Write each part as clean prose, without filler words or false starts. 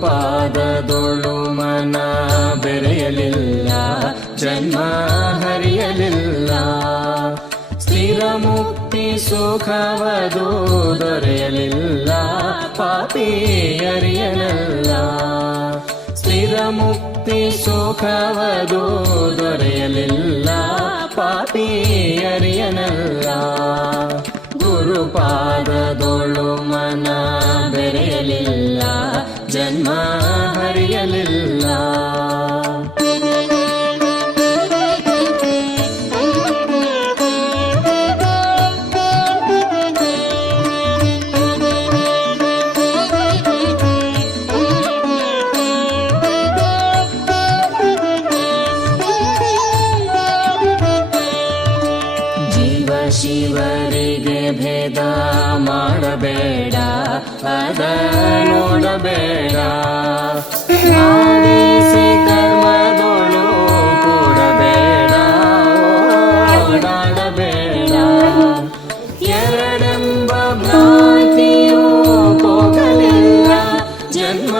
ಗುರುಪಾದದೊಳು ಮನ ಬೆರೆಯಲಿಲ್ಲ, ಜನ್ಮ ಹರಿಯಲಿಲ್ಲ. ಸ್ಥಿರ ಮುಕ್ತಿ ಸುಖವದು ದೊರೆಯಲಿಲ್ಲ, ಪಾಪಿ ಅರಿಯಲಿಲ್ಲ. ಸ್ಥಿರ ಮುಕ್ತಿ ಸುಖವದು ದೊರೆಯಲಿಲ್ಲ, ಪಾಪಿ ಅರಿಯನಲ್ಲ. ಗುರುಪಾದದೊಳು ಮನ ಬೆರೆಯಲಿಲ್ಲ, ಜನ್ಮ ಹರಿಯಲಿಲ್ಲ. ಶಿವರಿಗೆ ಭೇದ ಮಾಡಬೇಡ, ಅದ ನೋಡಬೇಡ. ಭಾವಿಸಿ ಕರ್ಮದೊಳು ಕೂಡಬೇಡ, ಓಡಾಡಬೇಡ. ಎರಡೆಂಬ ಭ್ರಾಂತಿಯೂ ಹೋಗಲಿಲ್ಲ, ಜನ್ಮ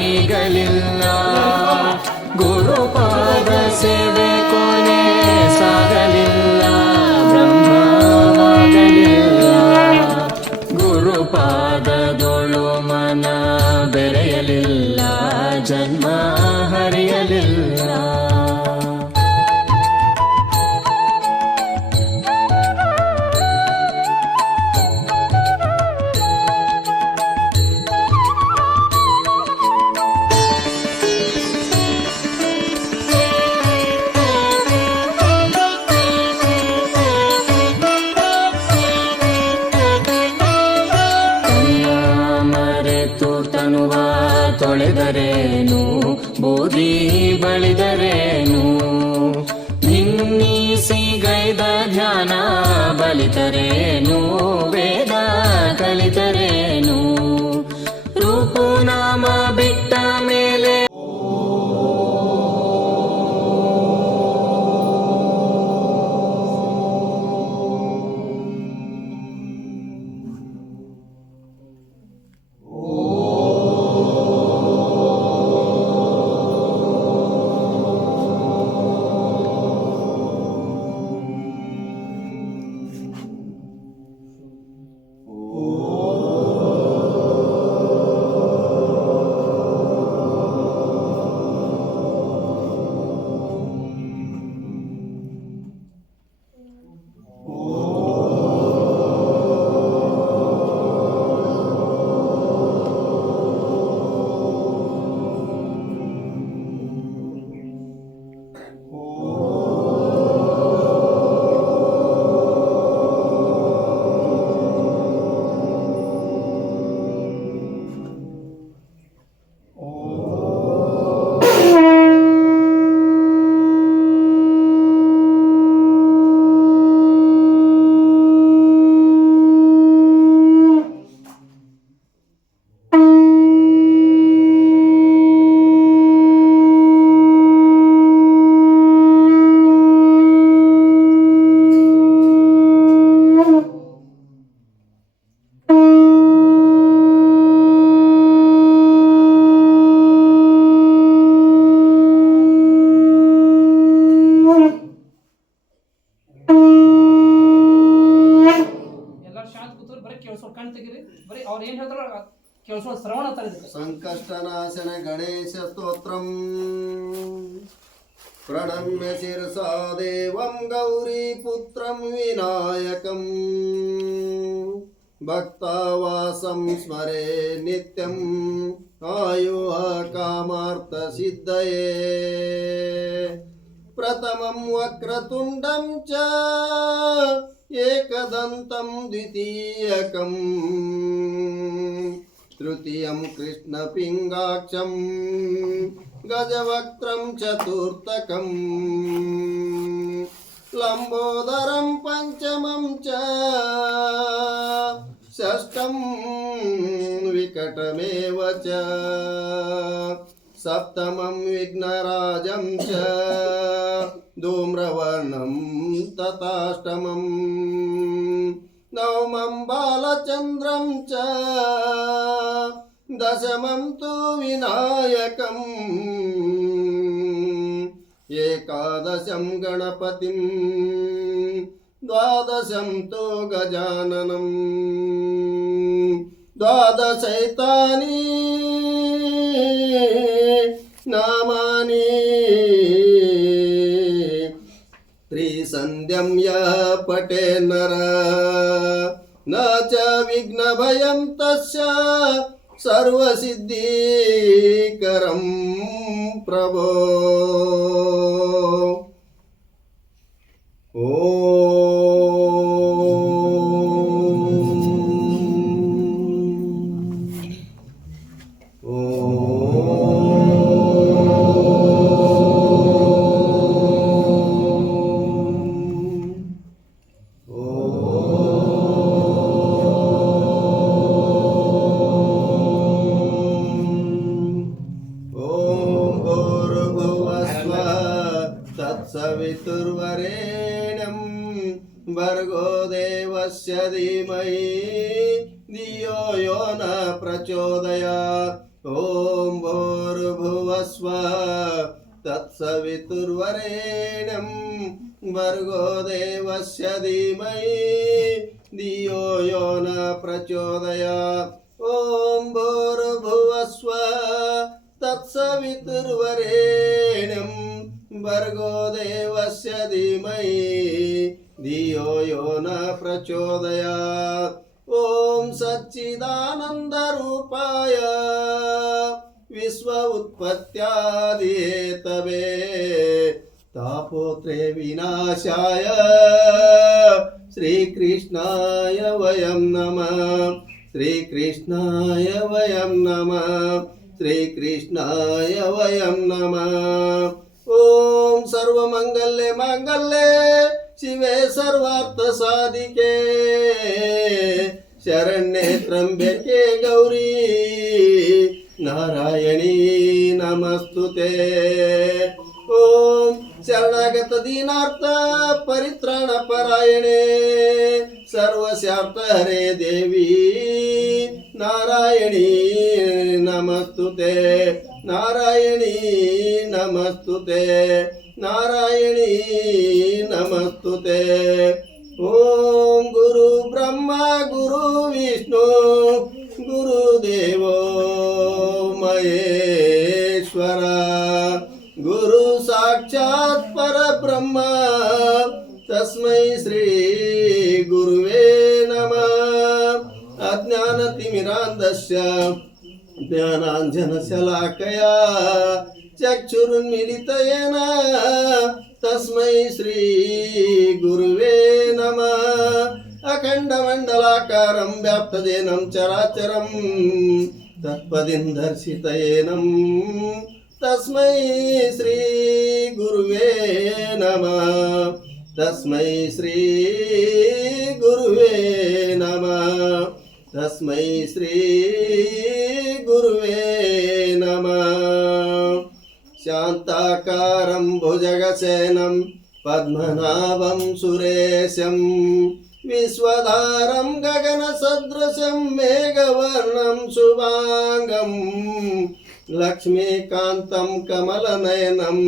ನಿಗಲಿಲ್ಲ. ಗುರುಪಾದ ಸೇವೆ ಕೊನೆ ಸಾಗಲಿಲ್ಲ, ಗುರುಪಾದದೊಳು ಮನ ಬೆರೆಯಲಿಲ್ಲ, ಜನ್ಮ ಹರಿಯಲಿಲ್ಲ. ತನುವ ತೊಳೆದರೇನು, ಬೂದಿ ಬಳಿದರೇನು. ನಿನ್ನಿಸಿ ಗೈದ ಧ್ಯಾನ ಬಲಿತರೇನು, ವೇದ ಕಲಿತರೇನು. ರೂಪುನಾಮ ಬಿಟ್ಟ ಮೇಲೆ ಸಂಕಷ್ಟನಾಶನ ಗಣೇಶ ಸ್ತೋತ್ರಂ ಪ್ರಣಮ್ಯ ಶಿರಸಾ ದೇವಂ ಗೌರಿ ಪುತ್ರಂ ವಿನಾಯಕಂ ಭಕ್ತಾವಾಸಂ ಸ್ಮರೇ ನಿತ್ಯಂ ಆಯುಃ ಕಾಮಾರ್ಥ ಸಿದ್ಧಯೇ. ಪ್ರಥಮಂ ವಕ್ರತುಂಡಂ ಚ ಏಕದಂತಂ ದ್ವಿತೀಯಕಂ ತೃತೀಯಂ ಕೃಷ್ಣಪಿಂಗಾಕ್ಷಂ ಗಜವಕ್ತ್ರಂ ಚತುರ್ಥಕಂ ಲಂಬೋದರಂ ಪಂಚಮಂ ಚ ಷಷ್ಠಂ ವಿಕಟಮೇವ ಚ ಸಪ್ತಮಂ ವಿಘ್ನರಾಜಂ ಚ ಧೂಮ್ರವರ್ಣಂ ತಥಾಷ್ಟಮಂ ನವಮಂ ಬಾಲಚಂದ್ರಂ ಚ दशमं तु विनायकम् एकादशं गणपतिं द्वादशं तु गजाननं द्वादशैतानि नामानि त्रिसन्ध्यं यः पठे नर न च विघ्नभयं तस्य सर्वसिद्धिकरं प्रभो तत्सवितुर्वरेण्यं भर्गो देवस्य धीमहि धियो यो न प्रचोदयात् ॐ भूर्भुवस्वः तत्सवितुर्वरेण्यं भर्गो देवस्य धीमहि धियो यो न प्रचोदयात् ॐ भूर्भुवस्वः तत्सवितुर्वरेण्यं भर्गो देवस्य धीमहि धियो यो न प्रचोदयात् ॐ सच्चिदानन्दरूपाय विश्व उत्पत्त्यादिहेतवे तापोत्रे विनाशाय श्रीकृष्णाय वयं नमः श्रीकृष्णाय वयं नमः श्रीकृष्णाय वयं नमः ओम सर्वमंगल्ये मांगल्ये शिवे सर्वार्थसाधिके शरण्ये त्र्यंबके गौरी नारायणी नमस्तुते ओम शरणागत दीनार्थ परित्राण परायणे सर्वस्यार्थ हरे देवी नारायणी नमस्तुते नारायणी नमस्तुते नारायणी नमस्तुते ओम गुरु ब्रह्मा गुरु विष्णु गुरुदेवो महेश्वर गुरु साक्षात् परब्रह्म तस्मै श्री गुरुवे नमः अज्ञानतिमिरान्धस्य ज्ञानाञ्जनशलाकया चक्षुरुन्मीलितेन तस्मै श्री गुरुवे नमः अखण्डमण्डलाकारं व्याप्तदेनं चराचरं तत्पदिं दर्शितयेनं तस्मै श्री गुरुवे नमः तस्मै श्री गुरुवे नमः तस्मै श्री गुरुवे नमः शान्ताकारं भुजगशयनं पद्मनाभं सुरेशं विश्वधारं गगनसदृशं मेघवर्णं शुभांगं लक्ष्मीकान्तं कमलनयनं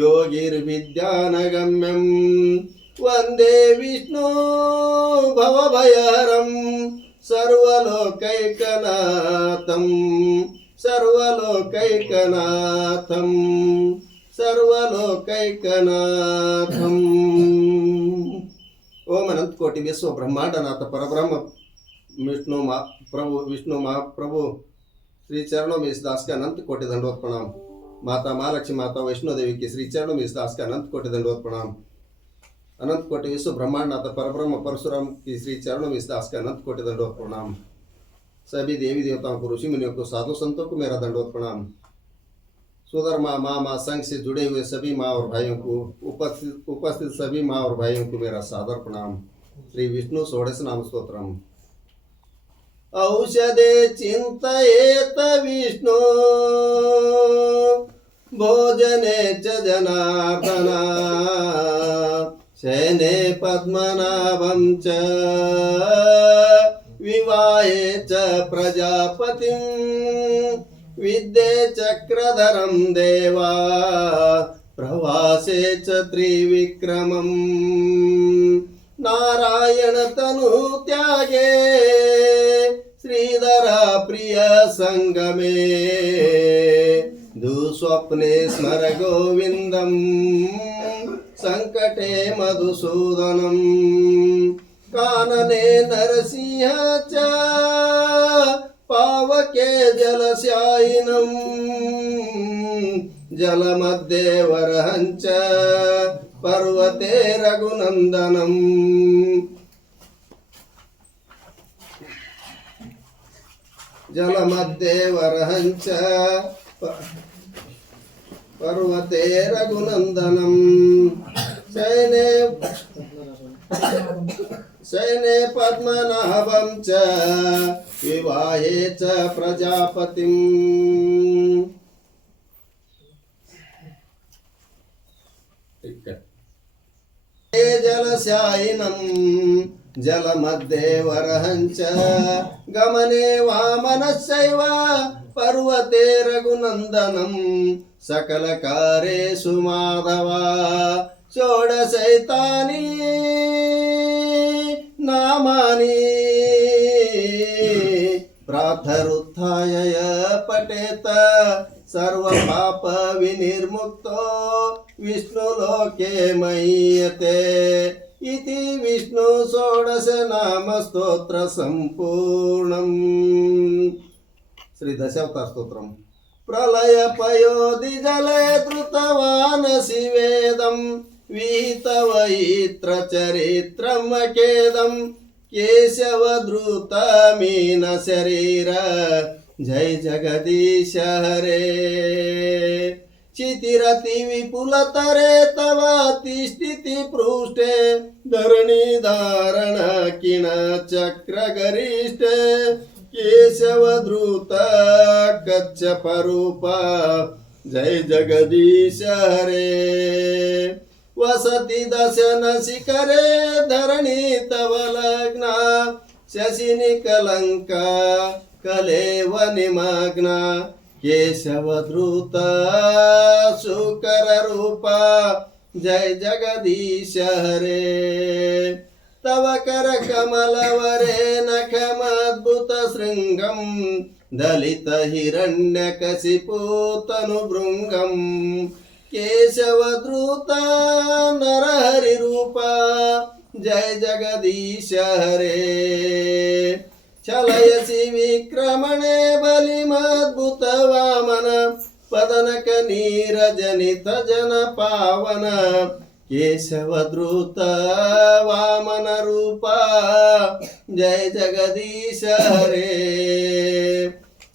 योगिर्विद्यानगम्यं वन्दे विष्णु भवभयहरं सर्वलोकैकनाथं सर्वलोकैकनाथं सर्वलोकैकनाथम् ओम अनंत कोटि विश्व ब्रह्मांडनाथ परब्रह्म विष्णु महाप्रभु श्री चरणों में इस दास का अनंत कोटि दंडवत प्रणाम। माता महालक्ष्मी माता वैष्णो देवी के श्री चरणों में इस दास का अनंत कोटि दंडवत प्रणाम। अनंत कोटि विश्व ब्रह्मांडनाथ परब्रह्म परशुराम की श्री चरणों में इस दास का अनंत कोटि दंडवत प्रणाम। सभी देवी देवताओं को ऋषि मुनियों को साधु संतों को मेरा दंडवत प्रणाम। सोदर माँ संघ से जुड़े हुए सभी माँ और भाइयों को उपस्थित सभी माँ और भाइयों को मेरा सादर प्रणाम। श्री विष्णु षोडश नाम स्तोत्रम। औषधे चिंतयेत विष्णु भोजने च जनार्दन शयने पद्मनाभं च विवाहे च प्रजापतिं विद्ये चक्रधरं देवा प्रवासे च त्रिविक्रमम् नारायण तनु त्यागे श्रीधर प्रिय संगमे दुस्वप्ने स्मर गोविंदम संकटे मधुसूदनम कानने नरसिंह च पावके जलस्यायिनम जलमध्ये वरहंच पर्वते रघुनंदनम जलमध्ये वरहंच पर्वते रघुनंदनम शयने पद्मनाभं च विवाहे च प्रजापतिम् जलस्यायिनं जलमध्ये वरहंच गमने वामनस्यैव पर्वते रघुनंदनं सकलकारेषु माधवा षोडशैतानि नामानि प्रातरुत्थाय पठेत सर्वपाप विनिर्मुक्तो विष्णुलोके मह्यते इति विष्णु षोडश नाम स्तोत्र संपूर्णम् श्री दशावतार स्तोत्रम् प्रलय पयोधि जले धृतवान् शिवेदं विहितवैत्र चरित्रमकेदं केशवधृत मीन शरीर जय जगदीश हरे चितिरति विपुलतरे तव तिष्ठिति पृष्ठे धरणी धारण किण चक्र गरिष्ठे केशवधृत कच्छपरूप जय जगदीश हरे वसति दशन शिखरे धरणी तव लग्न शशिनि कलंका कलेव निमग्न केशवधृत शुकर रूप जय जगदीश हरे तव कर कमलवरे नखमद्भुत शृंगं दलित हिरण्यकशिपु तनुभृङ्गं केशवधृत नरहरि रूप जय जगदीश हरे चलयसि विक्रमणे बलिमद्भुत वामन पदनक नीरजनित जन पावन केशवधृत वामन रूप जय जगदीश हरे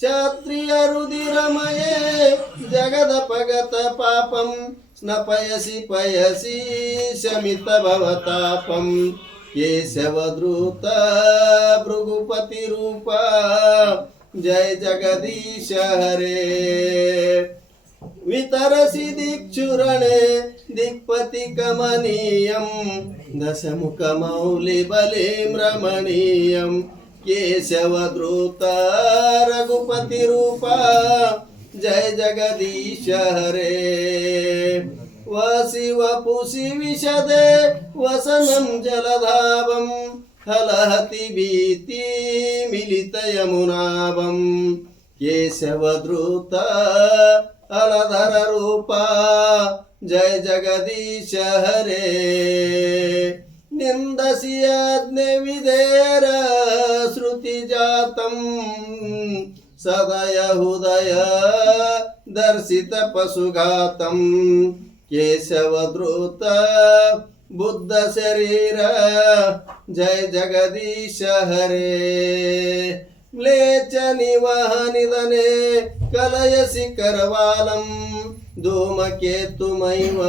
क्षत्रिय रुधिरमये जगदपगत पापं स्नपयसि पयसि शमित भवतापं केशवधृत भृगुपति रूप जय जगदीश हरे वितरसि दिक्षुरणे दिक्पति कमनीयं दशमुखमौलि बलिं रमणीयं केशवधृत रघुपति रूप जय जगदीश हरे वसि वपुषि विशदे वसनं जलधावं हलहति भीति मिलित यमुनाभं केशवधृत अलधर रूप जय जगदीश हरे निंदसि यज्ञ विधेर श्रुति जातं सदय हृदय दर्शित पशुघातं केशवधृत बुद्ध शरीर जय जगदीश हरे म्लेच्छ निवहनिधने कलयसि करवालं धूमकेतुमैव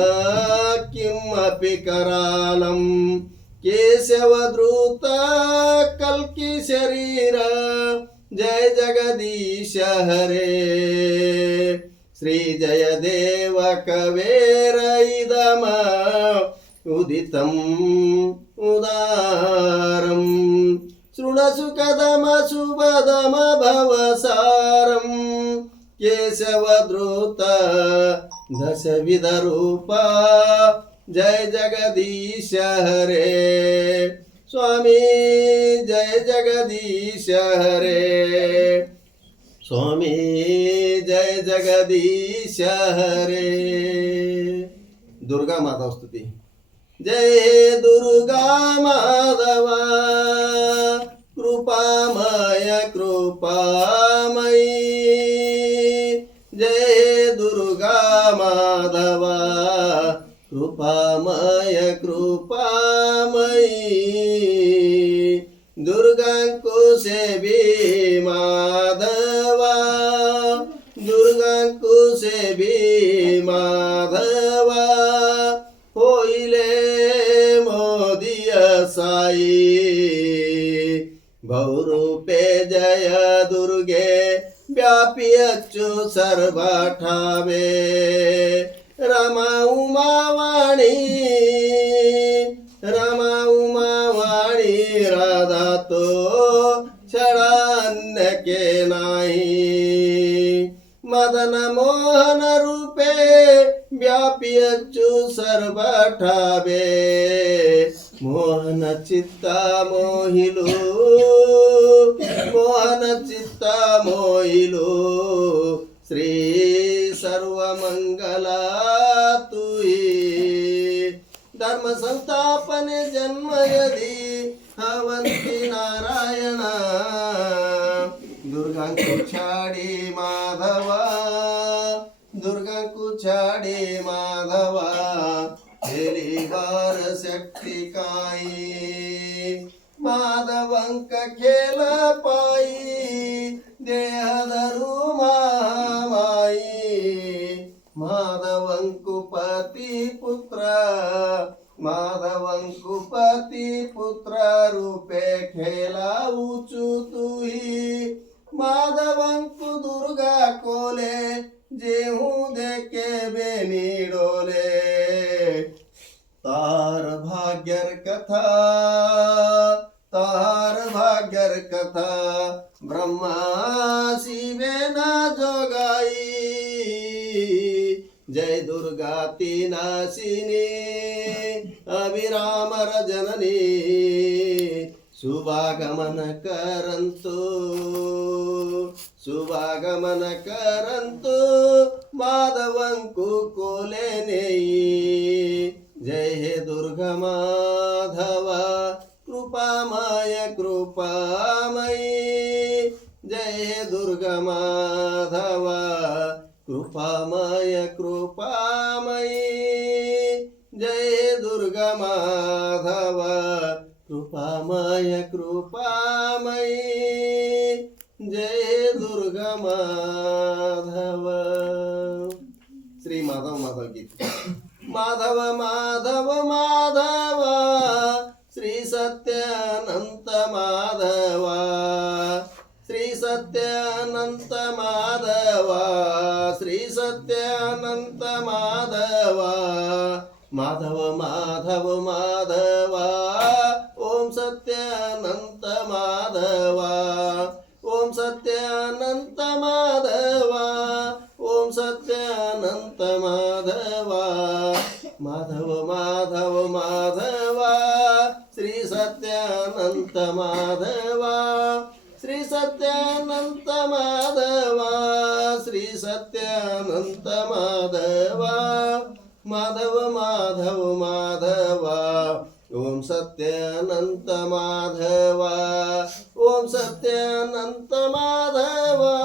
किमपि करालं केशवधृत कल्कि शरीर जय जगदीश हरे श्री जयदेव कवेर इदम उदितम् उदारम् शृणसुखदम शुभदम भवसारं केशवद्रुत दशविधरूपा जय जगदीश हरे स्वामी जय जगदीश हरे स्वामी जय जगदीश हरे। दुर्गा माता स्तुति। जय दुर्गा माधवा कृपामय कृपामयी जय दुर्गा माधवा कृपामय कृपामयी दुर्गांकुशेवी माधवा दुर्गांकुशेवी माधवा होइले मोदिय साई बहुरूपे जय दुर्गे व्यापी अच्चु सर्वठावे रमा उमावाणी राधा तो छड़ान्य के नाही मदन मोहन रूपे व्यापी अच्चु सर्वठावे मोहन चित्ता मोहिलो श्री सर्वमंगला तुई धर्म संस्थापन जन्म यदि हवंती नारायण दुर्गा कुछाड़ी माधवा दुर्गा कुछाड़ी माधवा तेरी बार शक्ति काई माधवंक खेल पाई देह धरु माई माधवंकुपति पुत्र माधवंकुपति पुत्र रूपे खेला ऊंचू तुही माधवंकु दुर्गा कोले जेहू देखे बेनी डोले तार भाग्यर कथा ब्रह्मा शिवे न जोगाई जय दुर्गा तीनाशिनी अभिराम जननी शुभागमन करंतु माधवंकु कोले नेई जय हे दुर्गा माधवा कृपामय जय हे दुर्गा माधवा कृपामय जय हे दुर्गा माधवा कृपामय जय हे दुर्गा माधवा। श्री माधव माधव गीत। माधव माधव माधवा श्री सत्यानंत माधवा श्री सत्यानंत माधवा श्री सत्यानंत माधवा माधव माधव माधवा ओम सत्यानंत माधवा ओम सत्यानंत माधवा ओम सत्यानंत माधवा माधव माधव माधवा श्री सत्यानंत माधवा श्री सत्यानंत माधवा श्री सत्यानंत माधवा माधव माधव माधवा ओम सत्यानंत माधवा ओम सत्यानंत माधवा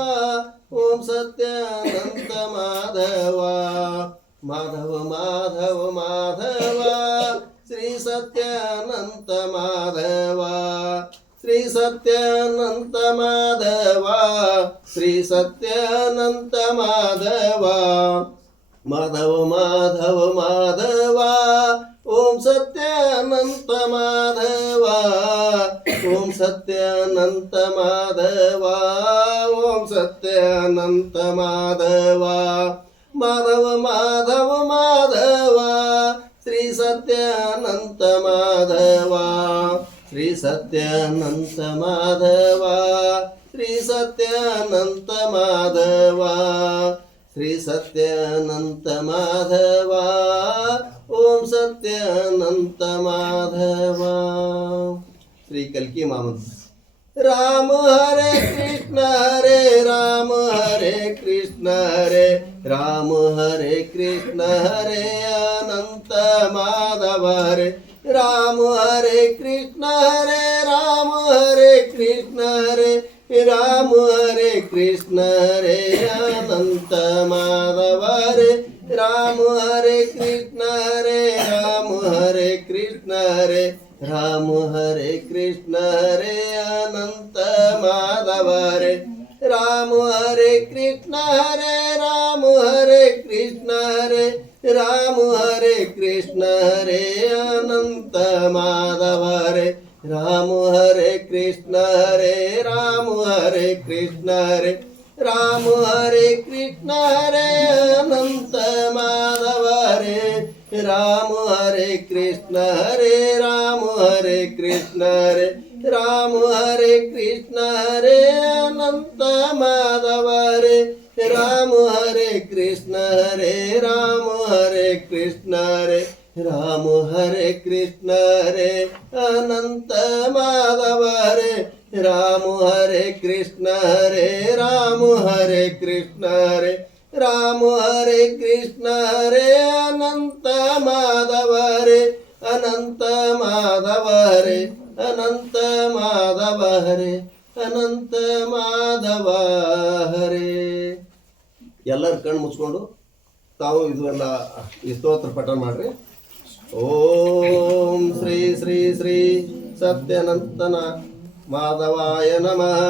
ओम सत्यानंत माधवा माधव माधव माधवा श्री सत्यानंत माधवा श्री सत्यानंत माधवा श्री सत्यानंत माधवा माधव माधव माधवा ओम सत्यानंत माधवा ओम सत्यानंत माधवा ओम सत्यानंत माधवा माधव माधव माधवा श्री सत्यानंत माधवा ಶ್ರೀ ಸತ್ಯಾನಂತ ಮಾಧವ ಶ್ರೀ ಸತ್ಯಾನಂತ ಮಾಧವ ಶ್ರೀ ಸತ್ಯಾನಂತ ಮಾಧವ ಓಂ ಸತ್ಯಾನಂತ ಮಾಧವ. ಶ್ರೀ ಕಲ್ಕಿ ಮಾಮಂತ. ರಾಮ ಹರೇ ಕೃಷ್ಣ ಹರೇ ರಾಮ ಹರೇ ಕೃಷ್ಣ ಹರೇ ರಾಮ ಹರೇ ಕೃಷ್ಣ ಹರೇ ಅನಂತ ಮಾಧವ ಹರೇ ರಾಮ ಹರೇ ಕೃಷ್ಣ ಹರೇ ರಾಮ ಹರೇ ಕೃಷ್ಣ ಹರೇ ರಾಮ ಹರೇ ಕೃಷ್ಣ ಹರೇ ಅನಂತ ಮಾಧವ ಹರೇ ರಾಮ ಹರೇ ಕೃಷ್ಣ ಹರೇ ರಾಮ ಹರೇ ಕೃಷ್ಣ ಹರೇ ರಾಮ ಹರೇ ಕೃಷ್ಣ ಹರೇ ಅನಂತ ಮಾಧವ ಹರೇ ರಾಮ ಹರೇ ಕೃಷ್ಣ ಹರೇ ರಾಮ ಹರೇ ಕೃಷ್ಣ ಹರೇ ರಾಮ ಹರೇ ಕೃಷ್ಣ ಹರೇ ಅನಂತ ಮಾಧವ ಹರೇ ರಾಮ ಹರೇ ಕೃಷ್ಣ ಹರೇ ರಾಮ ಹರೇ ಕೃಷ್ಣ ಹರೇ ರಾಮ ಹರೇ ಕೃಷ್ಣ ಹರೇ ಅನಂತ ಮಾಧವ ಹರೇ ರಾಮ ಹರೇ ಕೃಷ್ಣ ಹರೇ ರಾಮ ಹರೇ ಕೃಷ್ಣ ಹರೇ ರಾಮ ಹರೇ ಕೃಷ್ಣ ಹರೇ ಅನಂತ ಮಾಧವ ಹರೇ ರಾಮ ಹರೇ ಕೃಷ್ಣ ಹರೇ ರಾಮ ಹರೇ ಕೃಷ್ಣ ಹರೇ ರಾಮ ಹರೇ ಕೃಷ್ಣ ಹರೇ ಅನಂತ ಮಾಧವ ಹರೇ ರಾಮ ಹರೇ ಕೃಷ್ಣ ಹರೇ ರಾಮ ಹರೇ ಕೃಷ್ಣ ಹರೇ ರಾಮ ಹರೇ ಕೃಷ್ಣ ಹರೇ ಅನಂತ ಮಾಧವ ಹರೇ ಅನಂತ ಮಾಧವ ಹರೇ ಅನಂತ ಮಾಧವ ಹರೇ ಅನಂತ ಮಾಧವ ಹರೇ. ಎಲ್ಲರ ಕಣ್ಣು ಮುಚ್ಕೊಂಡು ತಾವು ಇದೆಲ್ಲ ಈ ಸ್ತೋತ್ರ ಪಠಣ ಮಾಡ್ರಿ. ಓಂ ಶ್ರೀ ಶ್ರೀ ಶ್ರೀ ಸತ್ಯನಂತನ ಮಾಧವಾಯ ನಮಃ.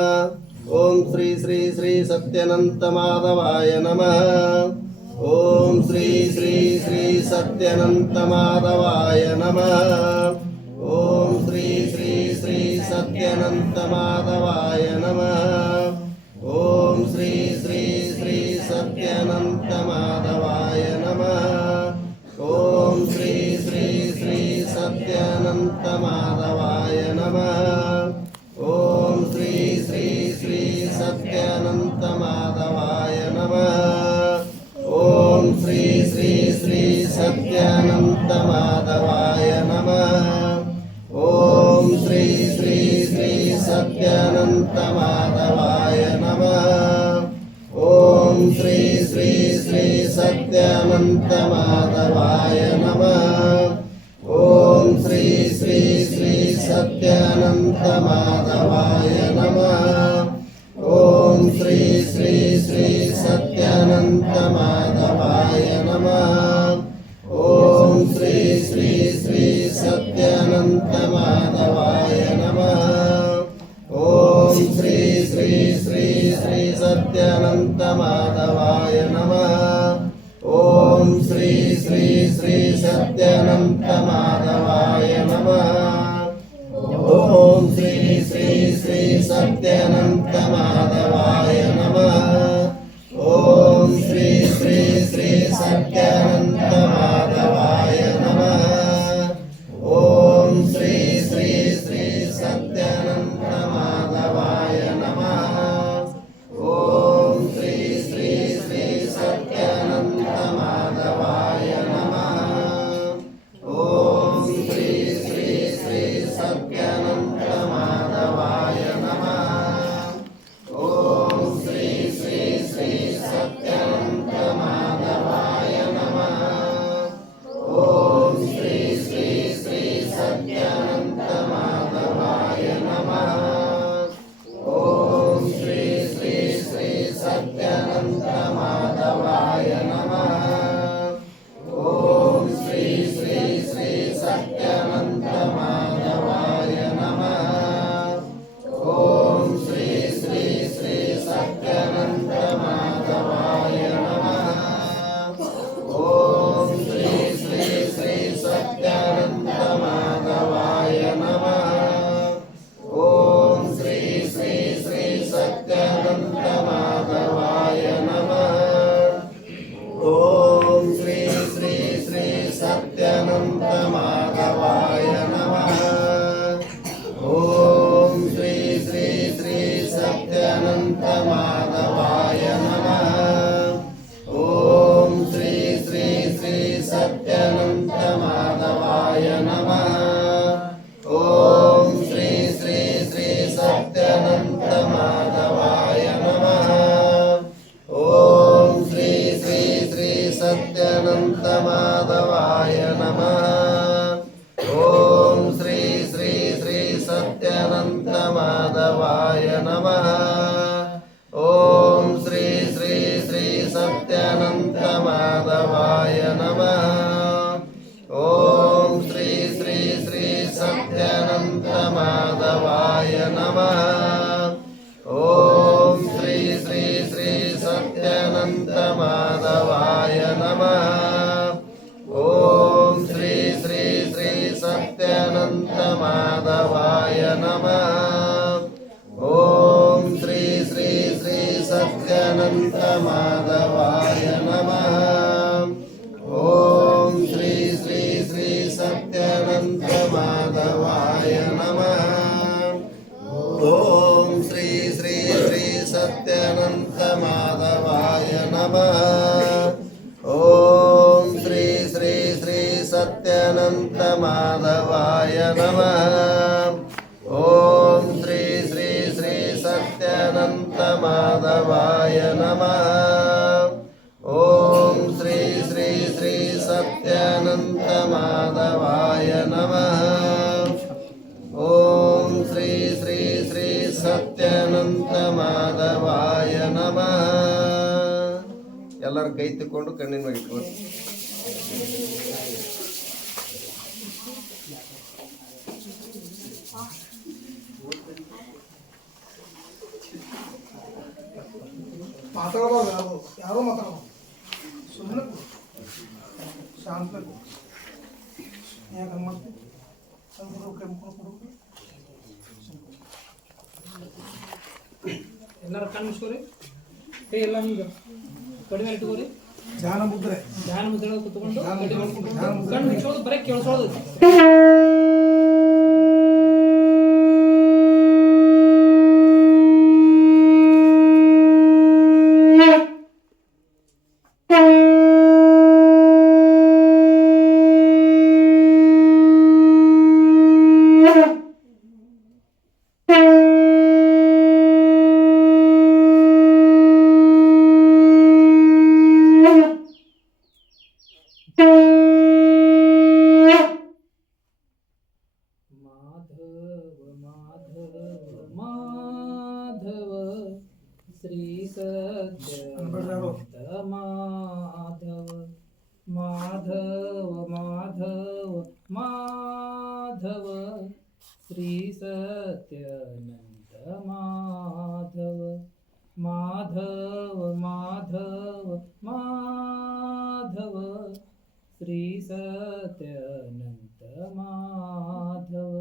ಓಂ ಶ್ರೀ ಶ್ರೀ ಶ್ರೀ ಸತ್ಯನಂತ ಮಾಧವಾಯ ನಮಃ. ಓಂ ಶ್ರೀ ಶ್ರೀ ಶ್ರೀ ಸತ್ಯನಂತ ಮಾಧವಾಯ ನಮಃ. ಓಂ ಶ್ರೀ ಶ್ರೀ ಶ್ರೀ ಸತ್ಯನಂತ ಮಾಧವಾಯ ನಮಃ. ಓಂ ಶ್ರೀ ಶ್ರೀ ಶ್ರೀ ಸತ್ಯನಂತ ಮಾಧವಾಯ ನಮಃ. ಓಂ ಶ್ರೀ ಶ್ರೀ ಶ್ರೀ ಸತ್ಯನಂತ ಮಾಧವಾಯ ನಮಃ. ಓಂ ಶ್ರೀ ಶ್ರೀ ಶ್ರೀ ಸತ್ಯನಂತ ಮಾಧವಾಯ ನಮಃ. ಓಂ ಶ್ರೀ ಶ್ರೀ ಶ್ರೀ ಸತ್ಯನಂತ ಮಾಧವಾಯ ನಮಃ. ಓಂ ಶ್ರೀ ಶ್ರೀ ಶ್ರೀ ಸತ್ಯನಂತ ಮಾಧವಾಯ ನಮಃ. ಓಂ ಶ್ರೀ ಶ್ರೀ ಶ್ರೀ ಸತ್ಯನಂತ ಮಾಧವಾಯ ನಮಃ. ಓಂ ಶ್ರೀ ಶ್ರೀ ಶ್ರೀ ಸತ್ಯನಂತ ಮಾಧವಾಯ ನಮಃ. ಓಂ ಶ್ರೀ ಶ್ರೀ ಶ್ರೀ ಸತ್ಯನಂತ ಮಾಧವಾಯ ನಮಃ. ಓಂ ಶ್ರೀ ಶ್ರೀ ಶ್ರೀ ಸತ್ಯನಂತ ಮಾಧವಾಯ ನಮಃ. ಓಂ ಶ್ರೀ ಶ್ರೀ ಶ್ರೀ ಶ್ರೀ ಸತ್ಯನಂತ ಮಾಧವಾಯ ನಮಃ. ಓಂ ಶ್ರೀ ಶ್ರೀ ಶ್ರೀ ಸತ್ಯನಂತ ಮಾಧವಾಯ ನಮಃ. ಓಂ ಶ್ರೀ ಶ್ರೀ ಶ್ರೀ ಸತ್ಯನಂತ ಮಾಧವಾಯ ನಮಃ. ಓಂ ಶ್ರೀ ಶ್ರೀ ಶ್ರೀ ಸತ್ಯನಂತ ಮಾಧವಾಯ ನಮಃ. ಓಂ ಶ್ರೀ ಶ್ರೀ ಶ್ರೀ ಸತ್ಯನಂತ ಮಾಧವಾಯ ನಮಃ. ಓಂ ಶ್ರೀ ಶ್ರೀ ಶ್ರೀ ಸತ್ಯನಂತ ಮಾಧವಾಯ ನಮಃ. ಓಂ ಶ್ರೀ ಶ್ರೀ ಶ್ರೀ ಸತ್ಯನಂತ ಮಾಧವಾಯ ನಮಃ. ಓಂ ಶ್ರೀ ಶ್ರೀ ಶ್ರೀ ಸತ್ಯನಂತ ಮಾಧವಾಯ ನಮಃ. ಓಂ ಶ್ರೀ ಶ್ರೀ ಶ್ರೀ ಸತ್ಯನಂತ ಮಾಧವಾಯ ನಮಃ. ಓಂ ಶ್ರೀ ಶ್ರೀ ಶ್ರೀ ಸತ್ಯನಂತ ಮಾಧವಾಯ ನಮಃ. ಓಂ ಶ್ರೀ ಶ್ರೀ ಶ್ರೀ ಸತ್ಯನಂತ ಮಾಧವಾಯ ನಮಃ. ಓಂ ಶ್ರೀ ಶ್ರೀ ಶ್ರೀ ಸತ್ಯನಂತ ಮಾಧವಾಯ ನಮಃ. ಓಂ ಶ್ರೀ ಶ್ರೀ ಶ್ರೀ ಸತ್ಯನಂತ ಮಾಧವಾಯ ನಮಃ. ಓಂ ಶ್ರೀ ಶ್ರೀ ಶ್ರೀ ಸತ್ಯನಂತ ಮಾಧವಾಯ ನಮಃ. सत्यानन्तमाधवाय नमः। ॐ श्री श्री श्री सत्यानन्तमाधवाय नमः। ॐ श्री श्री श्री सत्यानन्तमाधवाय नमः। ॐ श्री श्री श्री सत्यानन्तमाधवाय नमः। ॐ श्री श्री श्री सत्यानन्तमाधवाय नमः। ॐ श्री श्री श्री सत्यानन्तमाधवाय नमः। ॐ श्री श्री श्री सत्यानन्तमाधवाय नमः। ॐ श्री श्री श्री सत्यानन्तमाधवाय नमः। ॐ श्री श्री श्री सत्यानन्तमाधवाय नमः। ॐ श्री श्री श्री सत्यानन्तमाधवाय नमः। ॐ श्री श्री श्री सत्यानन्तमाधवाय नमः। ॐ श्री श्री श्री सत्यानन्तमाधवाय नमः। ॐ श्री श्री श्री सत्यानन्तमाधवाय नमः। ಎಲ್ಲರೂ ಕೈ ತಕೊಂಡು ಕಣ್ಣಿನ ಮೇಲೆ ಇಟ್ಕೊಳ್ಳಿ. ಮಾತಾಡಬಾರ್ದು, ಯಾರು ಮಾತಾಡಬಾರ್ದು, ಸುಮ್ಮನೆ ಶಾಂತ ಯಾಕೆ ಮಾಡ್ತೀವಿ. ಎಲ್ಲರೂ ಕಣ್ಣು ಮುಚ್ಕೋರಿ, ಕೈ ಎಲ್ಲ ಹಿಂಗೆ ಕಡಿಮೆ ಇಟ್ಕೋರಿ. ಧ್ಯಾನ ಮುದ್ರೆ ಕುತ್ಕೊಂಡು ಕಣ್ಣು ಮುಚ್ಚೋದು ಬರೀ ಕೇಳಿಸೋದು. ಮಾಧವ ಶ್ರೀ ಸತ್ಯಾನಂದ ಮಾಧವ ಮಾಧವ ಮಾಧವ ಮಾಧವ ಶ್ರೀ ಸತ್ಯಾನಂದ ಮಾಧವ ಮಾಧವ ಮಾಧವ ಮಾಧವ ಶ್ರೀ ಸತ್ಯಾನಂದ ಮಾಧವ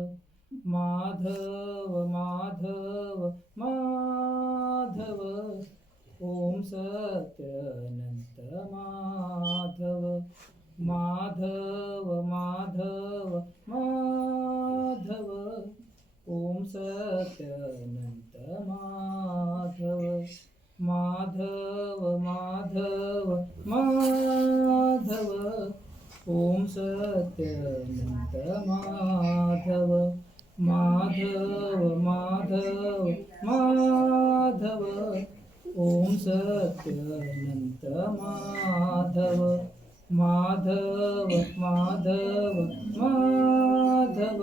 ಮಾಧವ ಮಾಧವ ಮಾಧವ ಓಂ ಸತ್ಯಾನಂದ ಮಾಧವ ಮಾಧವ ಮಾಧವ ಮಾಧವ ಓಂ ಸತ್ಯಾನಂದ ಮಾಧವ ಮಾಧವ ಮಾಧವ ಮಾಧವ ಓಂ ಸತ್ಯಾನಂದ ಮಾಧವ ಮಾಧವ ಮಾಧವ ಮಾಧವ ಓಂ ಸತ್ಯಾನಂದ ಮಾಧವ ಮಾಧವ ಮಾಧವ ಮಾಧವ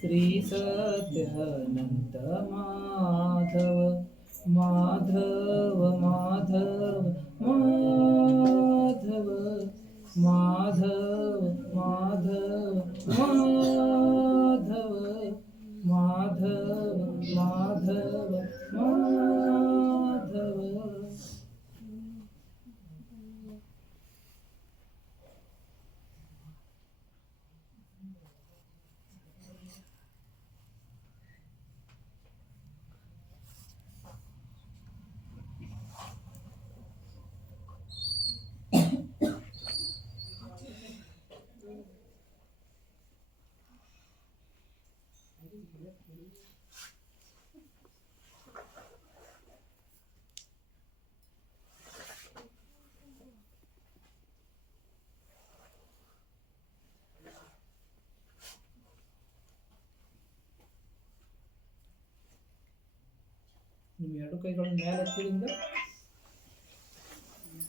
ಶ್ರೀ ಸತ್ಯಾನಂದ ಮಾಧವ ಮಾಧವ ಮಾಧವ ಮಾಧವ ಮಾಧವ ಮಾಧವ ಮಾಧವ ಮಾಧವ ಮಾಧವ ಮಾಧವ. ನಿಮ್ಮ ಎರಡು ಕೈಗಳನ್ನು ಮೇಲೆ ಎತ್ತಿರಿಂದ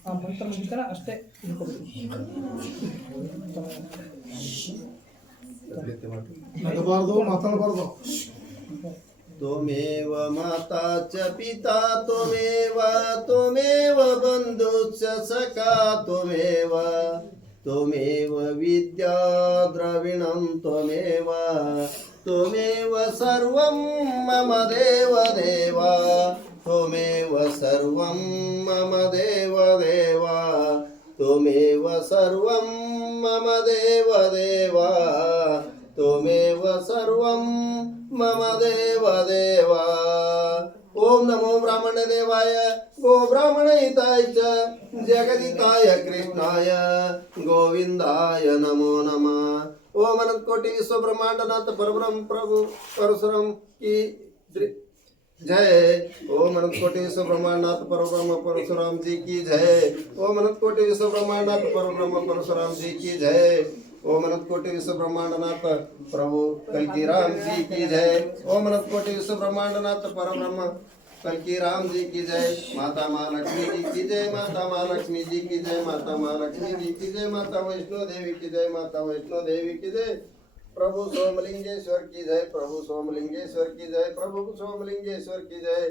ಆ ಮಂತ್ರ ಮುಗಿತಾನೆ ಅಷ್ಟೇ ಇಟ್ಕೊಬೇಕು. ನಗಬಾರ್ದು, ಮಾತಾಡಬಾರ್ದು. त्वमेव माता च पिता त्वमेव बन्धुश्च सखा त्वमेव विद्या द्रविणं त्वमेव सर्वं मम देव त्वमेव सर्वं मम देव त्वमेव सर्वं मम देव त्वमेव सर्वं मम देव ओम नमो ब्राह्मण देवाय गो ब्राह्मणहिताय च जगदिताय कृष्णाय गोविंदाय नमो नमः। ओम अनंत कोटि विश्व ब्रह्मांडनाथ परब्रह्म प्रभु परशुराम की जय। ओम अनंत कोटि विश्व ब्रह्मांडनाथ परब्रह्म परशुराम जी की जय। ओम अनंत कोटि विश्व ब्रह्मांडनाथ परब्रह्म परशुराम जी की जय। ओम अनंत कोटि विश्व ब्रह्मांडनाथ प्रभु कल्की राम जी की जय। ओम अनंत कोटि विश्व ब्रह्मांडनाथ परब्रह्म कल्की राम जी की जय। माता महालक्ष्मी जी की जय। माता महालक्ष्मी जी की जय। माता महालक्ष्मी जी की जय। माता वैष्णो देवी की जय। माता वैष्णो देवी की जय। प्रभु सोमलिंगेश्वर की जय। प्रभु सोमलिंगेश्वर की जय। प्रभु सोमलिंगेश्वर की जय।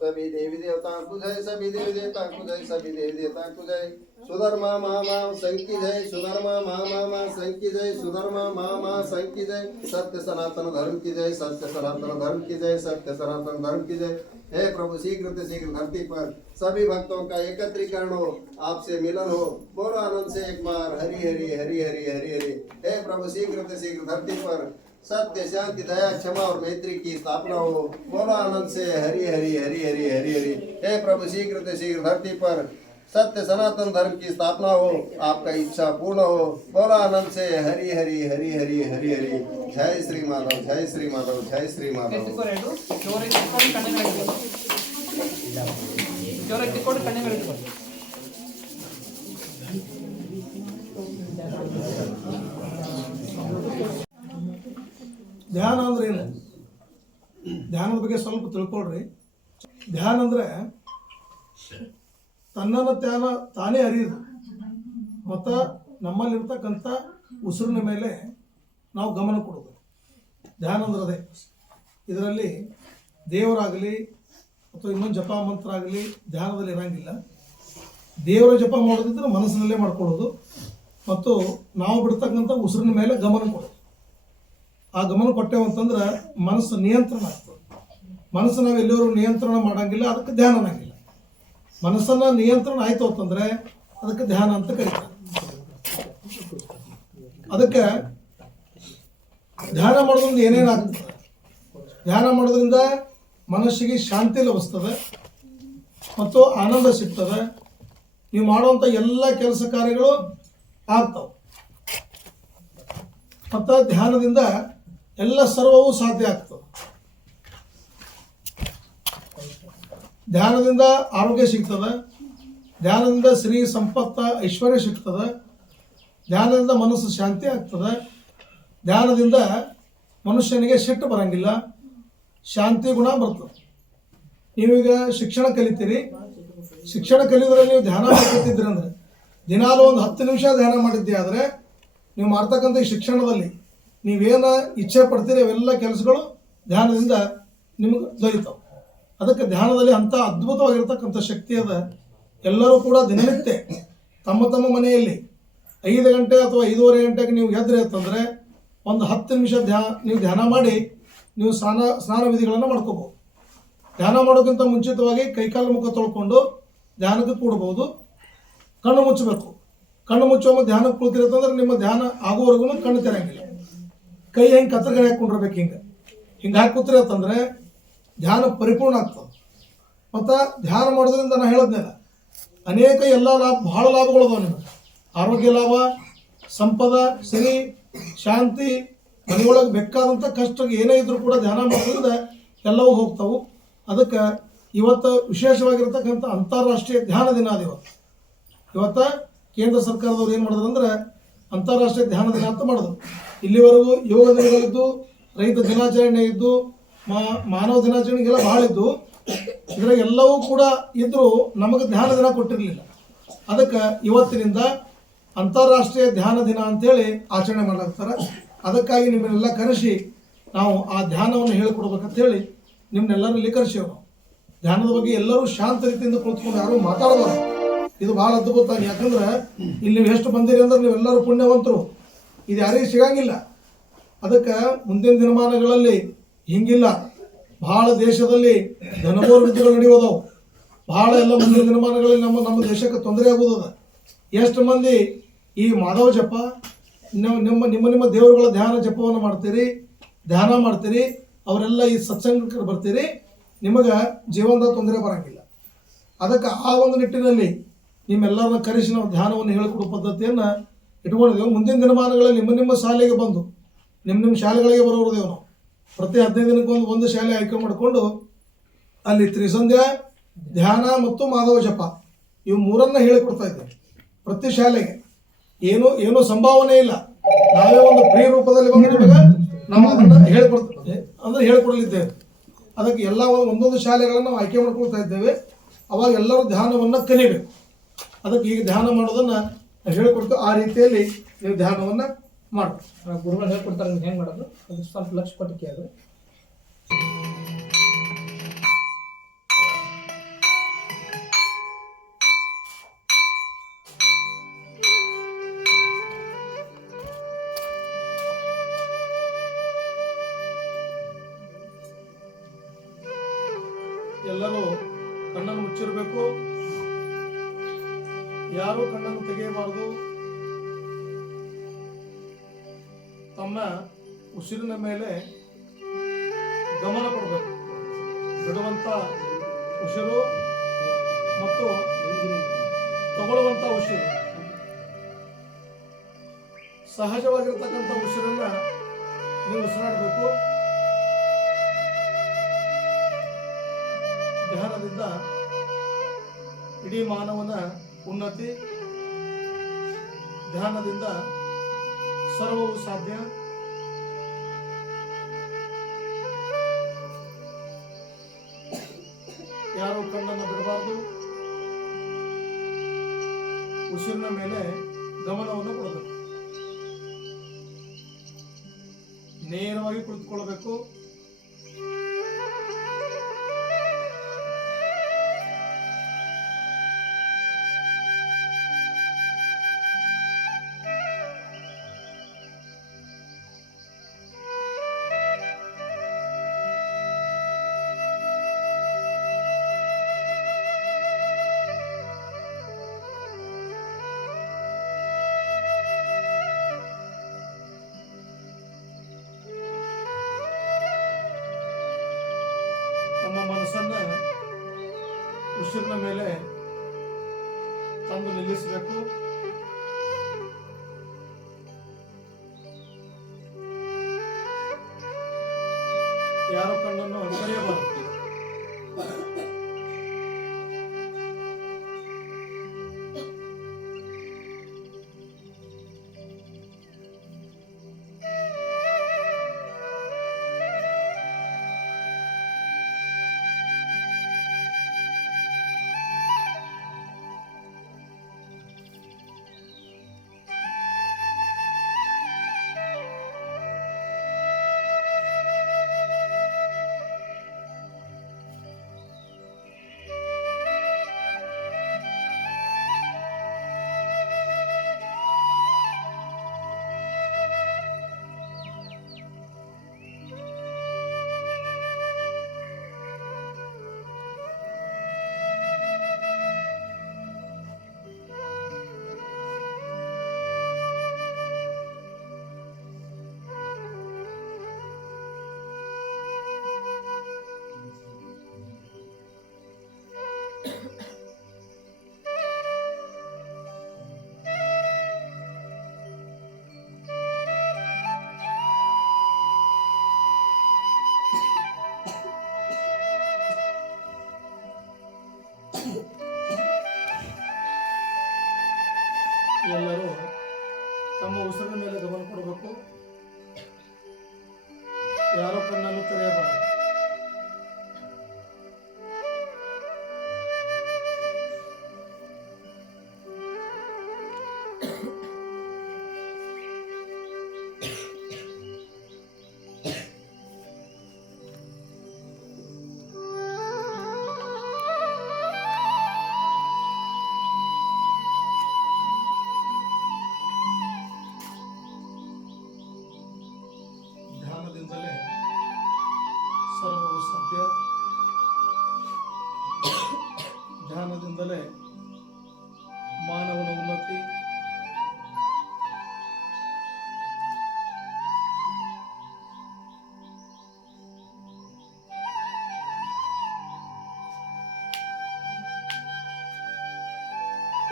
सभी देवी देवताओं को जय। सभी देवी देवताओं को जय। सभी देवी देवताओं को जय। सुधर्मा महा संकी जय। सुधर्मा महा संकी जय। सुधर्मा महा संकी जय। सत्य सनातन धर्म की जय। सत्य सनातन धर्म की जय। सत्य सनातन धर्म की जय। हे प्रभु शीघ्र से शीघ्र धरती पर सभी भक्तों का एकत्रीकरण हो, आपसे मिलन हो। बोलो आनंद से एक बार हरि हरि हरि हरि हरि हरि। हे प्रभु शीघ्र से शीघ्र धरती पर सत्य शांति दया क्षमा और मैत्री की स्थापना हो। बोलो आनंद से हरि हरि हरि हरि हरि हरि। हे प्रभु शीघ्र से शीघ्र धरती पर सत्य सनातन धर्म की स्थापना हो, आपका इच्छा पूर्ण हो। बोलो आनंद से हरि हरि हरि हरि हरि हरि। जय श्री माधव, जय श्री माधव, जय श्री माधव। ಎತ್ತಿಕೊಂಡು ಜೋರಾಗಿ ಎತ್ತಿಕೊಂಡು ಕಣ್ಣುಗಳು ಇಟ್ಕೊಳ್ಳಿ. ಜೋರಾಗಿ ಎತ್ತಿಕೊಂಡು ಕಣ್ಣುಗಳು ಇಟ್ಕೊಳ್ಳಿ. ಧ್ಯಾನ ಅಂದ್ರೆ ಏನು? ಧ್ಯಾನದ ಬಗ್ಗೆ ಸ್ವಲ್ಪ ತಿಳ್ಕೊಳ್ರಿ. ಧ್ಯಾನ ಅಂದ್ರೆ ತನ್ನನ್ನು ತಾನೇ ಅರಿಯುದು ಮತ್ತು ನಮ್ಮಲ್ಲಿರ್ತಕ್ಕಂಥ ಉಸಿರಿನ ಮೇಲೆ ನಾವು ಗಮನ ಕೊಡೋದು. ಧ್ಯಾನ ಅಂದ್ರೆ ಅದೇ. ಇದರಲ್ಲಿ ದೇವರಾಗಲಿ ಅಥವಾ ಇನ್ನೊಂದು ಜಪ ಮಂತ್ರ ಆಗಲಿ ಧ್ಯಾನದಲ್ಲಿ ಇರೋಂಗಿಲ್ಲ. ದೇವರ ಜಪ ಮಾಡೋದಿದ್ರೆ ಮನಸ್ಸಿನಲ್ಲೇ ಮಾಡ್ಕೊಳ್ಳೋದು ಮತ್ತು ನಾವು ಬಿಡ್ತಕ್ಕಂಥ ಉಸಿರಿನ ಮೇಲೆ ಗಮನ ಕೊಡೋದು. ಆ ಗಮನ ಕೊಟ್ಟೆವು ಅಂತಂದ್ರೆ ಮನಸ್ಸು ನಿಯಂತ್ರಣ ಆಗ್ತದೆ. ಮನಸ್ಸು ನಾವು ಎಲ್ಲಿವರೆಗೂ ನಿಯಂತ್ರಣ ಮಾಡೋಂಗಿಲ್ಲ, ಅದಕ್ಕೆ ಧ್ಯಾನ ಅನ್ನಂಗಿಲ್ಲ. ಮನಸ್ಸನ್ನು ನಿಯಂತ್ರಣ ಆಯಿತು ಅಂತಂದರೆ ಅದಕ್ಕೆ ಧ್ಯಾನ ಅಂತ ಕರೀತಾರೆ. ಅದಕ್ಕೆ ಧ್ಯಾನ ಮಾಡೋದ್ರಿಂದ ಏನೇನಾಗ್ತದೆ? ಧ್ಯಾನ ಮಾಡೋದ್ರಿಂದ ಮನಸ್ಸಿಗೆ ಶಾಂತಿ ಲಭಿಸ್ತದೆ ಮತ್ತು ಆನಂದ ಸಿಗ್ತದೆ. ನೀವು ಮಾಡುವಂಥ ಎಲ್ಲ ಕೆಲಸ ಕಾರ್ಯಗಳು ಆಗ್ತವೆ ಮತ್ತು ಧ್ಯಾನದಿಂದ ಎಲ್ಲ ಸರ್ವವೂ ಸಾಧ್ಯ ಆಗ್ತದೆ. ಧ್ಯಾನದಿಂದ ಆರೋಗ್ಯ ಸಿಗ್ತದೆ. ಧ್ಯಾನದಿಂದ ಶ್ರೀ ಸಂಪತ್ತ ಐಶ್ವರ್ಯ ಸಿಗ್ತದೆ. ಧ್ಯಾನದಿಂದ ಮನಸ್ಸು ಶಾಂತಿ ಆಗ್ತದೆ. ಧ್ಯಾನದಿಂದ ಮನುಷ್ಯನಿಗೆ ಸಿಟ್ಟು ಬರೋಂಗಿಲ್ಲ, ಶಾಂತಿ ಗುಣ ಬರ್ತದೆ. ನೀವೀಗ ಶಿಕ್ಷಣ ಕಲಿತೀರಿ. ಶಿಕ್ಷಣ ಕಲಿಯೋದ್ರಲ್ಲಿ ನೀವು ಧ್ಯಾನ ಮಾಡ್ಕೊತಿದ್ರಿ ಅಂದರೆ ದಿನಾಲು ಒಂದು 10 ನಿಮಿಷ ಧ್ಯಾನ ಮಾಡಿದ್ದೆ ಆದರೆ ನೀವು ಮಾಡ್ತಕ್ಕಂಥ ಈ ಶಿಕ್ಷಣದಲ್ಲಿ ನೀವೇನು ಇಚ್ಛೆ ಪಡ್ತೀರಿ ಅವೆಲ್ಲ ಕೆಲಸಗಳು ಧ್ಯಾನದಿಂದ ನಿಮಗೆ ದೊರೀತಾವೆ. ಅದಕ್ಕೆ ಧ್ಯಾನದಲ್ಲಿ ಅಂಥ ಅದ್ಭುತವಾಗಿರ್ತಕ್ಕಂಥ ಶಕ್ತಿ ಅದ. ಎಲ್ಲರೂ ಕೂಡ ದಿನನಿತ್ಯ ತಮ್ಮ ತಮ್ಮ ಮನೆಯಲ್ಲಿ 5 ಗಂಟೆ ಅಥವಾ 5:30 ಗಂಟೆಗೆ ನೀವು ಎದ್ರಿ ಅಂತಂದರೆ ಒಂದು 10 ನಿಮಿಷ ನೀವು ಧ್ಯಾನ ಮಾಡಿ ನೀವು ಸ್ನಾನ ವಿಧಿಗಳನ್ನು ಮಾಡ್ಕೋಬೋದು. ಧ್ಯಾನ ಮಾಡೋಕ್ಕಿಂತ ಮುಂಚಿತವಾಗಿ ಕೈಕಾಲು ಮುಖ ತೊಳ್ಕೊಂಡು ಧ್ಯಾನಕ್ಕೆ ಕೂಡಬಹುದು. ಕಣ್ಣು ಮುಚ್ಚಬೇಕು. ಕಣ್ಣು ಮುಚ್ಚುವ ಧ್ಯಾನಕ್ಕೆ ಕೂತಿರುತ್ತಂದ್ರೆ ನಿಮ್ಮ ಧ್ಯಾನ ಆಗುವವರೆಗೂ ಕಣ್ಣು ತೆರೆಯಂಗಿಲ್ಲ. ಕೈ ಹೆಂಗೆ ಕತ್ತರ್ಗಡೆ ಹಾಕ್ಕೊಂಡಿರ್ಬೇಕು. ಹಿಂಗೆ ಹಾಕಿ ಕೂತಿರತ್ತಂದ್ರೆ ಧ್ಯಾನ ಪರಿಪೂರ್ಣ ಆಗ್ತದೆ. ಮತ್ತು ಧ್ಯಾನ ಮಾಡೋದ್ರಿಂದ ನಾನು ಹೇಳೋದ್ನೆಲ್ಲ ಅನೇಕ ಎಲ್ಲ ಭಾಳ ಲಾಭಗಳದಾವ. ನಿಮಗೆ ಆರೋಗ್ಯ ಲಾಭ, ಸಂಪದ, ಸಿರಿ, ಶಾಂತಿ, ಮನೆಯೊಳಗೆ ಬೇಕಾದಂಥ ಕಷ್ಟ ಏನೇ ಇದ್ರೂ ಕೂಡ ಧ್ಯಾನ ಮಾಡೋದ್ರಿಂದ ಎಲ್ಲವೂ ಹೋಗ್ತಾವೆ. ಅದಕ್ಕೆ ಇವತ್ತು ವಿಶೇಷವಾಗಿರ್ತಕ್ಕಂಥ ಅಂತಾರಾಷ್ಟ್ರೀಯ ಧ್ಯಾನ ದಿನ ಅದು. ಇವತ್ತು ಕೇಂದ್ರ ಸರ್ಕಾರದವ್ರು ಏನು ಮಾಡಿದ್ರು ಅಂದರೆ ಅಂತಾರಾಷ್ಟ್ರೀಯ ಧ್ಯಾನ ದಿನ ಅಂತ ಮಾಡಿದ್ರು. ಇಲ್ಲಿವರೆಗೂ ಯೋಗ ದಿನಗಳಿದ್ದು, ರೈತ ದಿನಾಚರಣೆ ಇದ್ದು, ಮಾನವ ದಿನಾಚರಣೆಗೆಲ್ಲ ಭಾಳ ಇದ್ದು. ಇದ್ರಾಗ ಎಲ್ಲವೂ ಕೂಡ ಇದ್ದರೂ ನಮಗೆ ಧ್ಯಾನ ದಿನ ಕೊಟ್ಟಿರಲಿಲ್ಲ. ಅದಕ್ಕೆ ಇವತ್ತಿನಿಂದ ಅಂತಾರಾಷ್ಟ್ರೀಯ ಧ್ಯಾನ ದಿನ ಅಂತೇಳಿ ಆಚರಣೆ ಮಾಡಲಾಗ್ತಾರೆ. ಅದಕ್ಕಾಗಿ ನಿಮ್ಮನ್ನೆಲ್ಲ ಕರೆಸಿ ನಾವು ಆ ಧ್ಯಾನವನ್ನು ಹೇಳಿಕೊಡ್ಬೇಕಂತೇಳಿ ನಿಮ್ಮನ್ನೆಲ್ಲರಲ್ಲಿ ಕರೆಸಿವ್. ನಾವು ಧ್ಯಾನದ ಬಗ್ಗೆ ಎಲ್ಲರೂ ಶಾಂತ ರೀತಿಯಿಂದ ಕುಳಿತುಕೊಂಡು ಯಾರು ಮಾತಾಡಬಾರ್ದು. ಇದು ಭಾಳ ಅದ್ಭುತ. ಯಾಕಂದ್ರೆ ಇಲ್ಲಿ ನೀವು ಎಷ್ಟು ಬಂದಿರಿ ಅಂದ್ರೆ ನೀವೆಲ್ಲರೂ ಪುಣ್ಯವಂತರು, ಇದು ಯಾರಿಗೂ ಸಿಗಂಗಿಲ್ಲ. ಅದಕ್ಕೆ ಮುಂದಿನ ದಿನಮಾನಗಳಲ್ಲಿ ಹಿಂಗಿಲ್ಲ. ಭಾಳ ದೇಶದಲ್ಲಿ ಧನಬೋರ್ ವಿದ್ಯೆಗಳು ನಡೆಯೋದವು. ಭಾಳ ಎಲ್ಲ ಮುಂದಿನ ದಿನಮಾನಗಳಲ್ಲಿ ನಮ್ಮ ದೇಶಕ್ಕೆ ತೊಂದರೆ ಆಗೋದದ. ಎಷ್ಟು ಮಂದಿ ಈ ಮಾಧವ ಜಪ ನಿಮ್ಮ ದೇವರುಗಳ ಧ್ಯಾನ ಜಪವನ್ನು ಮಾಡ್ತೀರಿ, ಧ್ಯಾನ ಮಾಡ್ತೀರಿ, ಅವರೆಲ್ಲ ಈ ಸತ್ಸಂಗಕ್ಕೆ ಬರ್ತೀರಿ, ನಿಮಗೆ ಜೀವನದ ತೊಂದರೆ ಬರೋಂಗಿಲ್ಲ. ಅದಕ್ಕೆ ಆ ಒಂದು ನಿಟ್ಟಿನಲ್ಲಿ ನಿಮ್ಮೆಲ್ಲರನ್ನ ಕರೆಸಿ ನಾವು ಧ್ಯಾನವನ್ನು ಹೇಳಿಕೊಡೋ ಪದ್ಧತಿಯನ್ನು ಇಟ್ಕೊಂಡಿದ್ದೇವೆ. ಮುಂದಿನ ದಿನಮಾನಗಳಲ್ಲಿ ನಿಮ್ಮ ಶಾಲೆಗೆ ಬಂದು ನಿಮ್ಮ ಶಾಲೆಗಳಿಗೆ ಬರೋದೇವು. ನಾವು ಪ್ರತಿ 15 ದಿನಕ್ಕೆ ಒಂದು ಶಾಲೆ ಆಯ್ಕೆ ಮಾಡಿಕೊಂಡು ಅಲ್ಲಿ ತ್ರಿಸಂಧ್ಯಾ, ಧ್ಯಾನ ಮತ್ತು ಮಾಧವ ಜಪ ಇವು ಮೂರನ್ನು ಹೇಳಿಕೊಡ್ತಾ ಇದ್ದೇವೆ ಪ್ರತಿ ಶಾಲೆಗೆ. ಏನು ಸಂಭಾವನೆ ಇಲ್ಲ. ನಾವೇ ಒಂದು ಫ್ರೀ ರೂಪದಲ್ಲಿ ಬಂದು ನಿಮಗೆ ನಾವು ಅದನ್ನು ಹೇಳಿಕೊಡಲಿದ್ದೇವೆ. ಅದಕ್ಕೆ ಎಲ್ಲ ಒಂದೊಂದು ಶಾಲೆಗಳನ್ನು ನಾವು ಆಯ್ಕೆ ಮಾಡ್ಕೊಳ್ತಾ ಇದ್ದೇವೆ. ಅವಾಗ ಎಲ್ಲರೂ ಧ್ಯಾನವನ್ನು ಕಲಿಬೇಕು. ಅದಕ್ಕೆ ಈಗ ಧ್ಯಾನ ಮಾಡೋದನ್ನು ಹೇಳಿಕೊಡ್ತೇವೆ. ಆ ರೀತಿಯಲ್ಲಿ ನೀವು ಧ್ಯಾನವನ್ನು ಮಾಡಿ ಗುರುಗಳು ಹೇಳ್ಕೊಡ್ತಾರೆ ಹೆಂಗೆ ಮಾಡೋದು ಅದು ಸ್ವಲ್ಪ ಲಕ್ಷ ಕೊಟ್ಟು ಕೇಳಿದ್ರೆ. ಎಲ್ಲರೂ ಕಣ್ಣನ್ನು ಮುಚ್ಚಿರಬೇಕು. ಯಾರೂ ಕಣ್ಣನ್ನು ತೆಗೆಯಬಾರದು. ತಮ್ಮ ಉಸಿರಿನ ಮೇಲೆ ಗಮನ ಕೊಡಬೇಕು. ಬಿಡುವಂಥ ಉಸಿರು ಮತ್ತು ತಗೊಳ್ಳುವಂಥ ಉಸಿರು, ಸಹಜವಾಗಿರ್ತಕ್ಕಂಥ ಉಸಿರನ್ನ ನೀವು ಉಸಿರಾಡಬೇಕು. ಧ್ಯಾನದಿಂದ ಇಡೀ ಮಾನವನ ಉನ್ನತಿ, ಧ್ಯಾನದಿಂದ ಸರ್ವವು ಸಾಧ್ಯ. ಯಾರು ಕಣ್ಣನ್ನು ಬಿಡಬಾರ್ದು. ಉಸಿರಿನ ಮೇಲೆ ಗಮನವನ್ನು ಕೊಡಬೇಕು. ನೇರವಾಗಿ ಕುಳಿತುಕೊಳ್ಳಬೇಕು. ನಮ್ಮ ಮನಸ್ಸನ್ನು ಉಸಿರಿನ ಮೇಲೆ ತಂದು ನಿಲ್ಲಿಸಬೇಕು. ಯಾರು ಕಣ್ಣನ್ನು ಕರೆಯಬಾರದು. ಎಲ್ಲರೂ ತಮ್ಮ ಉಸಿರಿನ ಮೇಲೆ ಗಮನ ಕೊಡಬೇಕು. ಯಾರೋ ಕಣ್ಣನ್ನು ತೆರೆಯಬಾರದು. ಮಾನವನ ಉನ್ನತಿ,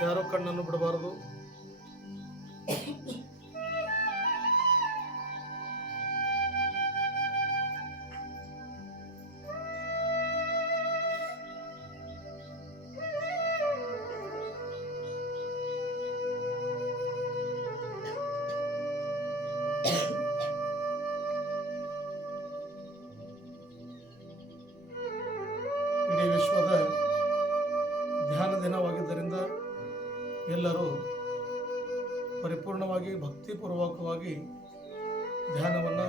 ಯಾರೋ ಕಣ್ಣನ್ನು ಬಿಡಬಾರದು. ಇಡೀ ವಿಶ್ವದ ಧ್ಯಾನ ದಿನವಾಗಿದ್ದರಿಂದ ಎಲ್ಲರೂ ಪರಿಪೂರ್ಣವಾಗಿ ಭಕ್ತಿಪೂರ್ವಕವಾಗಿ ಧ್ಯಾನವನ್ನು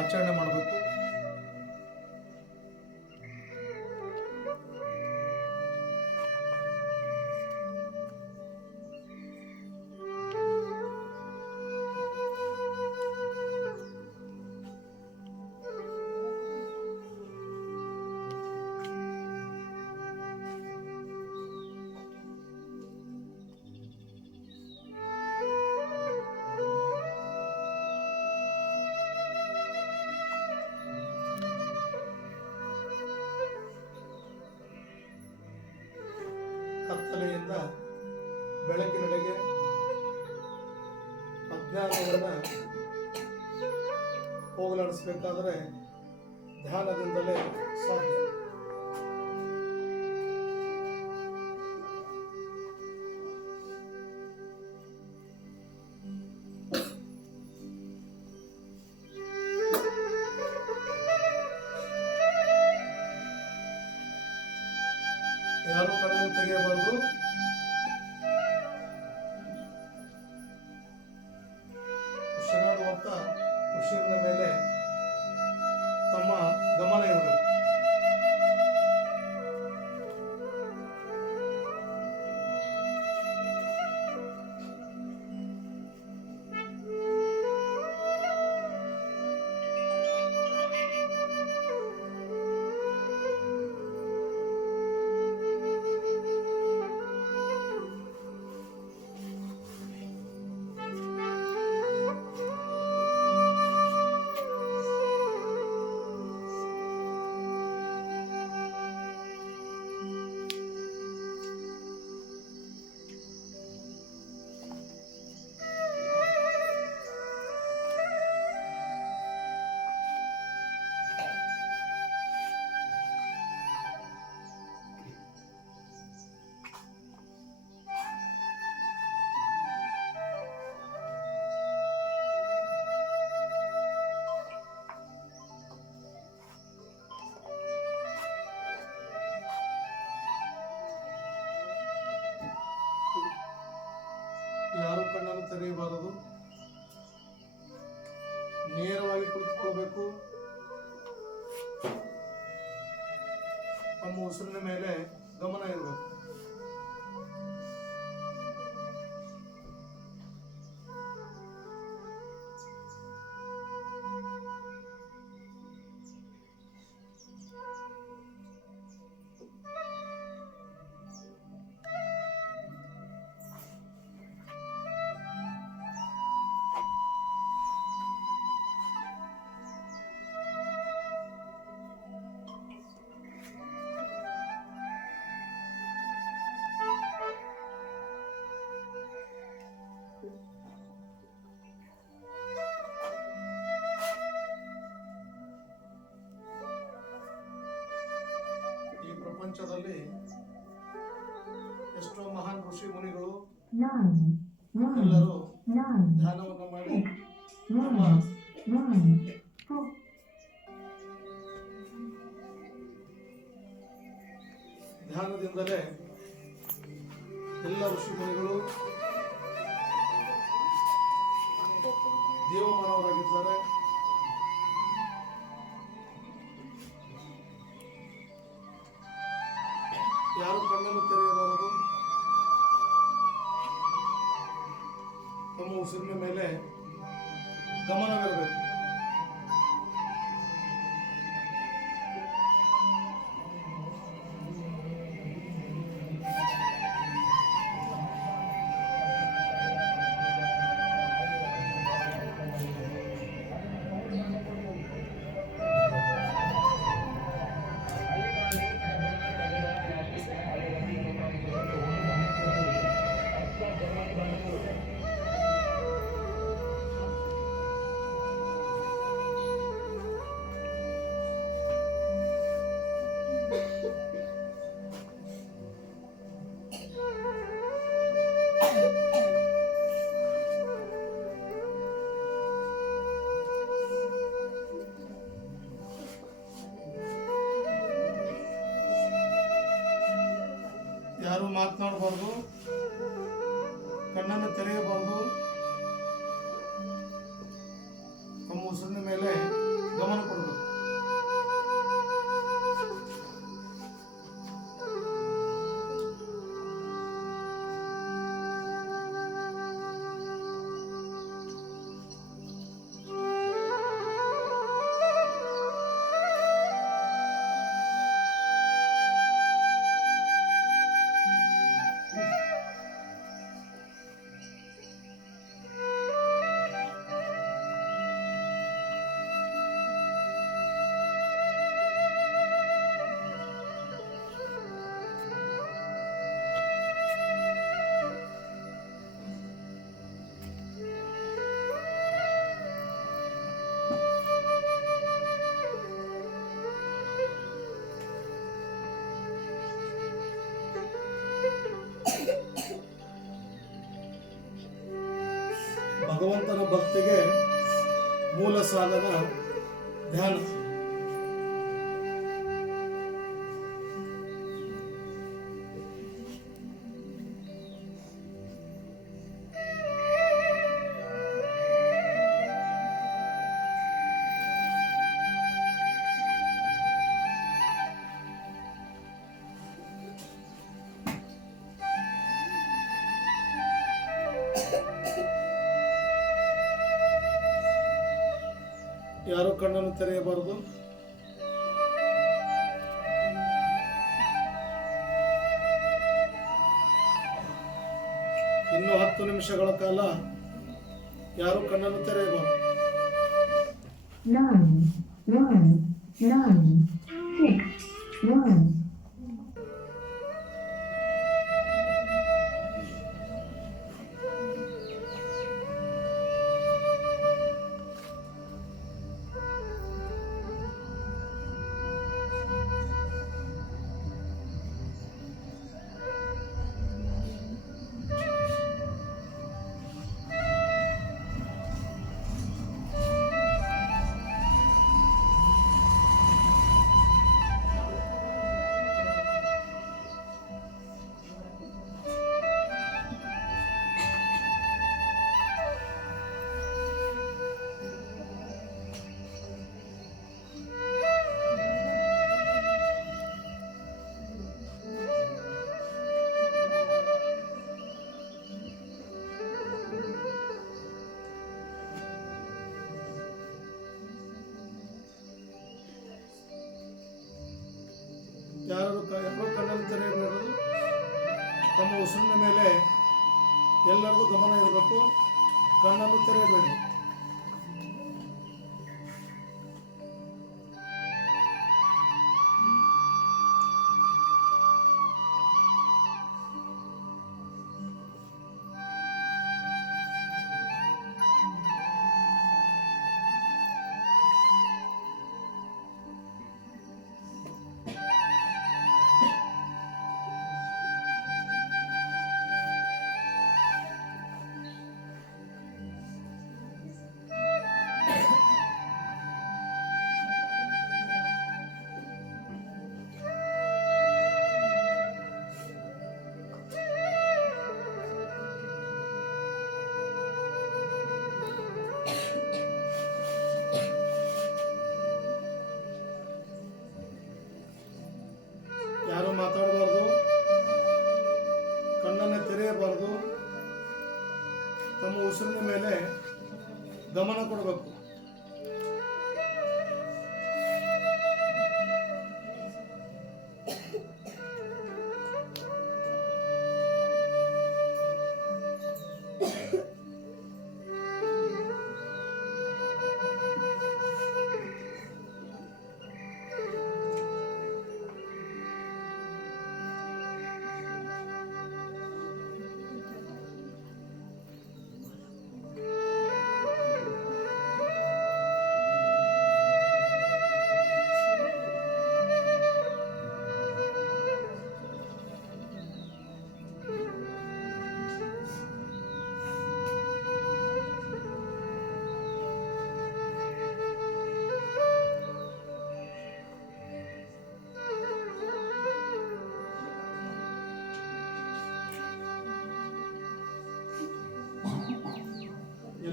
ಆಚರಣೆ ಮಾಡಬೇಕು. ಕತ್ತಲೆಯಿಂದ ಬೆಳಕಿನೆಡೆಗೆ ಅಜ್ಞಾನವನ್ನು ಹೋಗಲಾಡಿಸಬೇಕಾದರೆ ಧ್ಯಾನದಿಂದಲೇ ಸಾಧ್ಯ. ಯಾರು ಕಣ್ಣನ್ನು ತೆಗೆಯಬಾರದು. ಉಸಿರಾಡುವಂತ ಉಸಿರಿನ ಮೇಲೆ ತಮ್ಮ ಗಮನ ಇರಬೇಕು. ಯಾರು ಕಣ್ಣನ್ನು ತೆರೆಯಬಾರದು. ನೇರವಾಗಿ ಕುಳಿತುಕೊಳ್ಬೇಕು. ನಮ್ಮ ಉಸಿರಿನ ಮೇಲೆ ಗಮನ ಇರಬೇಕು. ಈ ಪ್ರಪಂಚದಲ್ಲಿ ಎಷ್ಟೋ ಮಹಾನ್ ಋಷಿ ಮುನಿಗಳು ಎಲ್ಲರೂ ಧ್ಯಾನವನ್ನು ಮಾಡಿ ನಮ್ಮ ಧ್ಯಾನದಿಂದಲೇ ಎಲ್ಲ ಋಷಿ ಮುನಿಗಳು ದೇವಮಾನವರಾಗಿದ್ದಾರೆ. ಯಾರು ಕಣ್ಣನ್ನು ತೆರೆಯಬಾರದು. ತಮ್ಮ ಉಸಿರಿನ ಮೇಲೆ ಗಮನವಿರಬೇಕು. ಮಾತನಾಡಬಾರ್ದು, ಕಣ್ಣನ್ನು ತೆರೆಯಬಾರ್ದು, ತಮ್ಮ ಉಸಿರಿನ ಮೇಲೆ ಗಮನ ಕೊಡಬೇಕು. ಭಗವಂತನ ಭಕ್ತಿಗೆ ಮೂಲ ಸಾಧನ ಧ್ಯಾನ. ಯಾರು ಕಣ್ಣನ್ನು ತೆರೆಯಬಾರದು. ಇನ್ನು 10 ನಿಮಿಷಗಳ ಕಾಲ ಯಾರು ಕಣ್ಣನ್ನು ತೆರೆಯಬಾರದು. 9, 1, 9, 6, 1. ಯಾರು ಕಣ್ಣನ್ನು ತೆರೆಯಬಾರದು. ತಮ್ಮ ಉಸಿರಿನ ಮೇಲೆ ಎಲ್ಲರಿಗೂ ಗಮನ ಇರಬೇಕು. ಕಣ್ಣನ್ನು ತೆರೆಯಬೇಡಿ. ಯಾರು ಮಾತಾಡಬಾರ್ದು, ಕಣ್ಣನ್ನು ತೆರೆಯಬಾರ್ದು. ತಮ್ಮ ಉಸಿರಿನ ಮೇಲೆ ಗಮನ ಕೊಡಬೇಕು.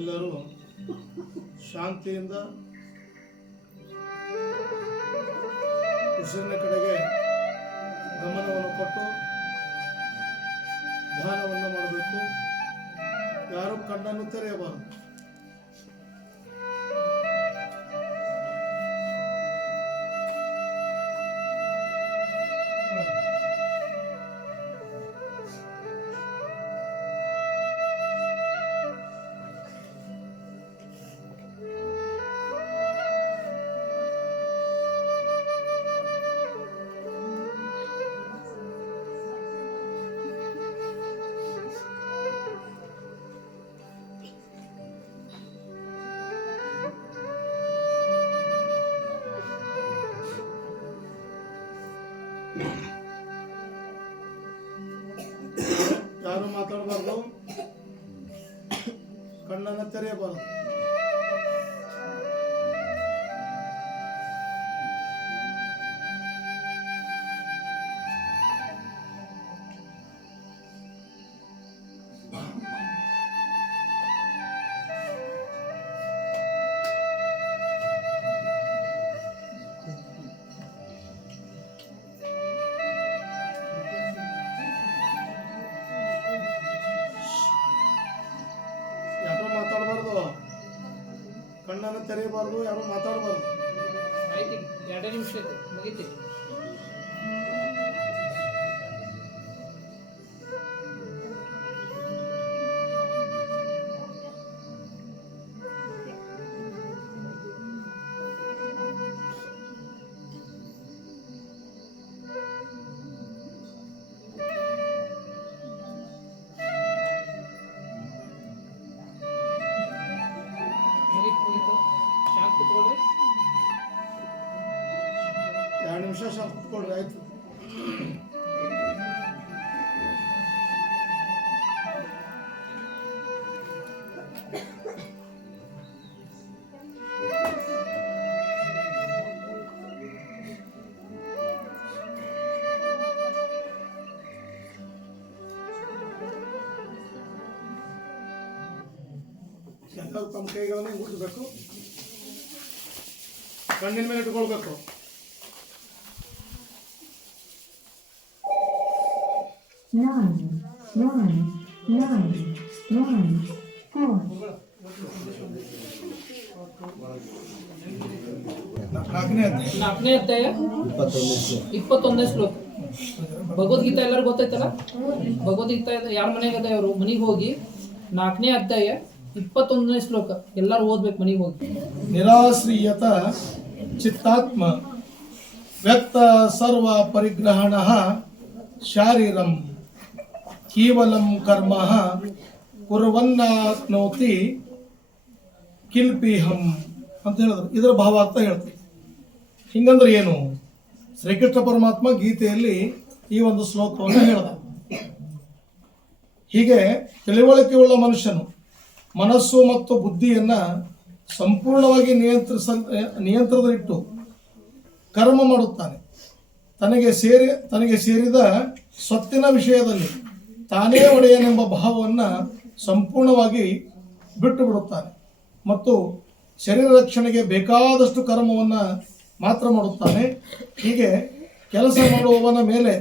ಎಲ್ಲರೂ ಶಾಂತಿಯಿಂದ ಉಸಿರಿನ ಕಡೆಗೆ ಗಮನವನ್ನು ಕೊಟ್ಟು ಧ್ಯಾನವನ್ನು ಮಾಡಬೇಕು. ಯಾರು ಕಣ್ಣನ್ನು ತೆರೆಯಬಾರದು. ಯಾರು ಮಾತಾಡಬಾರ್ದು, ಕಣ್ಣನ್ನು ತೆರೆಯಬಾರದು. ಯಾರು ಮಾತಾಡಬಾರ್ದು, ಕಣ್ಣನ್ನು ತೆರೆಯಬಾರ್ದು, ಯಾರು ಮಾತಾಡಬಾರ್ದು. ಆಯ್ತು, 2 ನಿಮಿಷ ಆಯ್ತು, ಮುಗೀತಿ. ಮುಗೀತು. ಶಾಂತ ಕೂತ್ಕೊಳ್ರಿ. 2 ನಿಮಿಷ ಶಾಂತ ಕೂತ್ಕೊಳ್ರಿ. ಆಯ್ತು. ಎಲ್ಲರೂ ತಮ್ಮ ಕೈಗಳನ್ನು ಮುಟ್ಟಬೇಕು, ಕಣ್ಣಿನ ಮೇಲೆ ಇಟ್ಕೊಳ್ಬೇಕು. Nine, 4. ನಾಲ್ಕನೇ ಅಧ್ಯಾಯ 21ನೇ ಶ್ಲೋಕ. ಭಗವದ್ಗೀತಾ ಎಲ್ಲರೂ ಗೊತ್ತೈತಲ್ಲ? ಭಗವದ್ಗೀತಾ ಯಾರ ಮನೆಗೆ ಅದ ಅವರು ಮನೆಗೆ ಹೋಗಿ 4ನೇ ಅಧ್ಯಾಯ 21ನೇ ಶ್ಲೋಕ ಎಲ್ಲರೂ ಓದ್ಬೇಕು ಮನೆಗೆ ಹೋಗಿ. ನಿರಾಶ್ರೀಯತ ಚಿತ್ತಾತ್ಮ ವ್ಯಕ್ತ ಸರ್ವ ಪರಿಗ್ರಹಣ ಶಾರೀರಂ ಕೇವಲಂ ಕರ್ಮ ಕುರ್ವನ್ನಾಪ್ನೋತಿ ಕಿಲ್ಪಿಹಂ ಅಂತ ಹೇಳಿದ್ರು. ಇದರ ಭಾವಾರ್ಥ ಹೇಳ್ತೀವಿ. ಹಿಂಗಂದ್ರೆ ಏನು? ಶ್ರೀಕೃಷ್ಣ ಪರಮಾತ್ಮ ಗೀತೆಯಲ್ಲಿ ಈ ಒಂದು ಶ್ಲೋಕವನ್ನು ಹೇಳ್ದ. ಹೀಗೆ ತಿಳಿವಳಿಕೆಯುಳ್ಳ ಮನುಷ್ಯನು ಮನಸ್ಸು ಮತ್ತು ಬುದ್ಧಿಯನ್ನು ಸಂಪೂರ್ಣವಾಗಿ ನಿಯಂತ್ರಣದಲ್ಲಿಟ್ಟು ಕರ್ಮ ಮಾಡುತ್ತಾನೆ. ತನಗೆ ಸೇರಿದ ಸ್ವತ್ತಿನ ವಿಷಯದಲ್ಲಿ ತಾನೇ ಒಡೆಯನೆಂಬ ಭಾವವನ್ನು ಸಂಪೂರ್ಣವಾಗಿ ಬಿಟ್ಟು ಬಿಡುತ್ತಾನೆ ಮತ್ತು ಶರೀರ ರಕ್ಷಣೆಗೆ ಬೇಕಾದಷ್ಟು ಕರ್ಮವನ್ನು ಮಾತ್ರ ಮಾಡುತ್ತಾನೆ. ಹೀಗೆ ಕೆಲಸ ಮಾಡುವವನ ಮೇಲೆ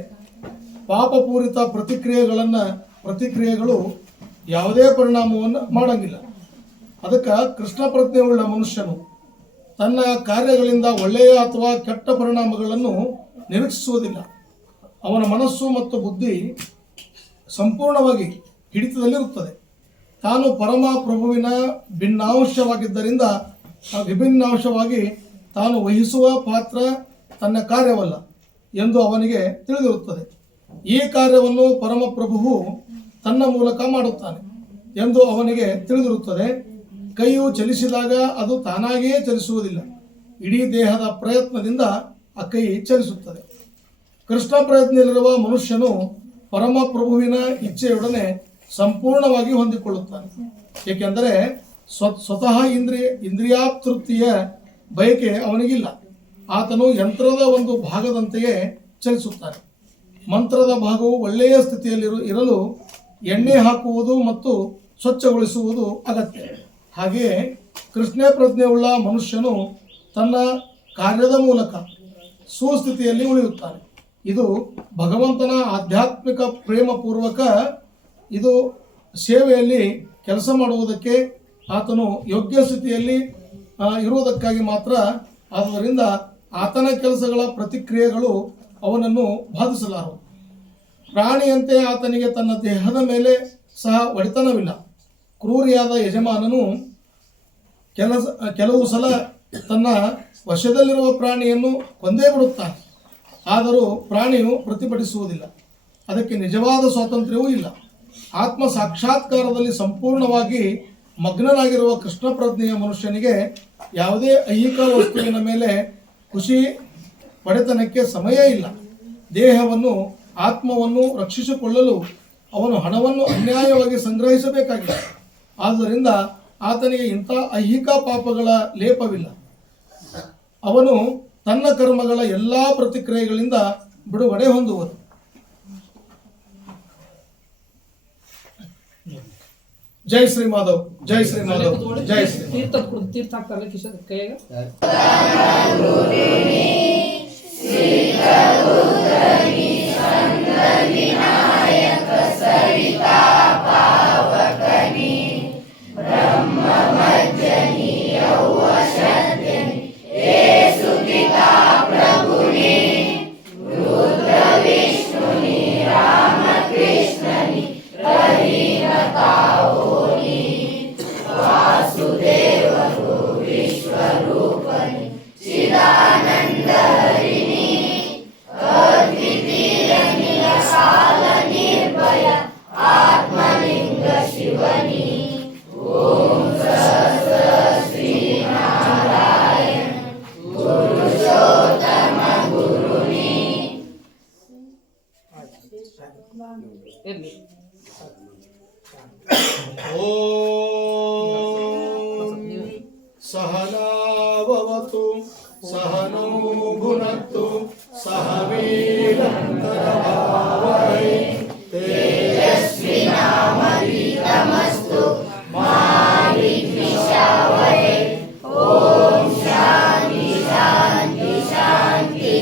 ಪಾಪಪೂರಿತ ಪ್ರತಿಕ್ರಿಯೆಗಳು ಯಾವುದೇ ಪರಿಣಾಮವನ್ನು ಮಾಡಂಗಿಲ್ಲ. ಅದಕ್ಕೆ ಕೃಷ್ಣ ಪ್ರಜ್ಞೆಯುಳ್ಳ ಮನುಷ್ಯನು ತನ್ನ ಕಾರ್ಯಗಳಿಂದ ಒಳ್ಳೆಯ ಅಥವಾ ಕೆಟ್ಟ ಪರಿಣಾಮಗಳನ್ನು ನಿರೀಕ್ಷಿಸುವುದಿಲ್ಲ. ಅವನ ಮನಸ್ಸು ಮತ್ತು ಬುದ್ಧಿ ಸಂಪೂರ್ಣವಾಗಿ ಹಿಡಿತದಲ್ಲಿರುತ್ತದೆ. ತಾನು ಪರಮ ಪ್ರಭುವಿನ ಭಿನ್ನಾಂಶವಾಗಿದ್ದರಿಂದ ವಿಭಿನ್ನಾಂಶವಾಗಿ ತಾನು ವಹಿಸುವ ಪಾತ್ರ ತನ್ನ ಕಾರ್ಯವಲ್ಲ ಎಂದು ಅವನಿಗೆ ತಿಳಿದಿರುತ್ತದೆ. ಈ ಕಾರ್ಯವನ್ನು ಪರಮಪ್ರಭುವು ತನ್ನ ಮೂಲಕ ಮಾಡುತ್ತಾನೆ ಎಂದು ಅವನಿಗೆ ತಿಳಿದಿರುತ್ತದೆ. ಕೈಯು ಚಲಿಸಿದಾಗ ಅದು ತಾನಾಗಿಯೇ ಚಲಿಸುವುದಿಲ್ಲ, ಇಡೀ ದೇಹದ ಪ್ರಯತ್ನದಿಂದ ಆ ಕೈ ಚಲಿಸುತ್ತದೆ. ಕೃಷ್ಣ ಪ್ರಯತ್ನದಲ್ಲಿರುವ ಮನುಷ್ಯನು ಪರಮಪ್ರಭುವಿನ ಇಚ್ಛೆಯೊಡನೆ ಸಂಪೂರ್ಣವಾಗಿ ಹೊಂದಿಕೊಳ್ಳುತ್ತಾನೆ. ಏಕೆಂದರೆ ಸ್ವತಃ ಇಂದ್ರಿಯಾತೃಪ್ತಿಯ ಬಯಕೆ ಅವನಿಗಿಲ್ಲ. ಆತನು ಯಂತ್ರದ ಒಂದು ಭಾಗದಂತೆಯೇ ಚಲಿಸುತ್ತಾನೆ. ಮಂತ್ರದ ಭಾಗವು ಒಳ್ಳೆಯ ಸ್ಥಿತಿಯಲ್ಲಿ ಇರಲು ಎಣ್ಣೆ ಹಾಕುವುದು ಮತ್ತು ಸ್ವಚ್ಛಗೊಳಿಸುವುದು ಅಗತ್ಯ. ಹಾಗೆಯೇ ಕೃಷ್ಣ ಪ್ರಜ್ಞೆಯುಳ್ಳ ಮನುಷ್ಯನು ತನ್ನ ಕಾರ್ಯದ ಮೂಲಕ ಸುಸ್ಥಿತಿಯಲ್ಲಿ ಉಳಿಯುತ್ತಾನೆ. ಇದು ಭಗವಂತನ ಆಧ್ಯಾತ್ಮಿಕ ಪ್ರೇಮಪೂರ್ವಕ ಇದು ಸೇವೆಯಲ್ಲಿ ಕೆಲಸ ಮಾಡುವುದಕ್ಕೆ ಆತನು ಯೋಗ್ಯ ಸ್ಥಿತಿಯಲ್ಲಿ ಇರುವುದಕ್ಕಾಗಿ ಮಾತ್ರ. ಆದ್ದರಿಂದ ಆತನ ಕೆಲಸಗಳ ಪ್ರತಿಕ್ರಿಯೆಗಳು ಅವನನ್ನು ಬಾಧಿಸಲಾರವು. ಪ್ರಾಣಿಯಂತೆ ಆತನಿಗೆ ತನ್ನ ದೇಹದ ಮೇಲೆ ಸಹ ಒಡೆತನವಿಲ್ಲ. ಕ್ರೂರಿಯಾದ ಯಜಮಾನನು ಕೆಲವು ಸಲ ತನ್ನ ವಶದಲ್ಲಿರುವ ಪ್ರಾಣಿಯನ್ನು ಕೊಂದೇ ಬಿಡುತ್ತಾನೆ. ಆದರೂ ಪ್ರಾಣಿಯು ಪ್ರತಿಭಟಿಸುವುದಿಲ್ಲ. ಅದಕ್ಕೆ ನಿಜವಾದ ಸ್ವಾತಂತ್ರ್ಯವೂ ಇಲ್ಲ. ಆತ್ಮ ಸಾಕ್ಷಾತ್ಕಾರದಲ್ಲಿ ಸಂಪೂರ್ಣವಾಗಿ ಮಗ್ನನಾಗಿರುವ ಕೃಷ್ಣ ಪ್ರಜ್ಞೆಯ ಮನುಷ್ಯನಿಗೆ ಯಾವುದೇ ಐಹಿಕ ವಸ್ತುವಿನ ಮೇಲೆ ಖುಷಿ ಪಡೆತನಕ್ಕೆ ಸಮಯ ಇಲ್ಲ. ದೇಹವನ್ನು ಆತ್ಮವನ್ನು ರಕ್ಷಿಸಿಕೊಳ್ಳಲು ಅವನು ಹಣವನ್ನು ಅನ್ಯಾಯವಾಗಿ ಸಂಗ್ರಹಿಸಬೇಕಾಗಿದೆ. ಆದ್ದರಿಂದ ಆತನಿಗೆ ಇಂಥ ಐಹಿಕ ಪಾಪಗಳ ಲೇಪವಿಲ್ಲ. ಅವನು ತನ್ನ ಕರ್ಮಗಳ ಎಲ್ಲ ಪ್ರತಿಕ್ರಿಯೆಗಳಿಂದ ಬಿಡುಗಡೆ ಹೊಂದುವನು. ಜೈ ಶ್ರೀ ಮಾಧವ್, ಜೈ ಶ್ರೀ ಮಾಧವ್, ಜೈ ಶ್ರೀ ತೀರ್ಥ ಹಾಕ್ತಾರಲ್ಲ ಕಿಶನ್ ಕೈಯಾಗ. ಇರ್ಲಿ. ಓಂ ಸಹನಾವವತು ಸಹನೋ ಭುನಕ್ತು ಸಹ ವೀರ್ಯಂಕರಭಾವಹೈ ತೇಜಸ್ವಿನಾಮಧೀತಮಸ್ತು ಮಾ ವಿದ್ವಿಷಾವಹೈ. ಓಂ ಶಾಂತಿ ಶಾಂತಿ ಶಾಂತಿ.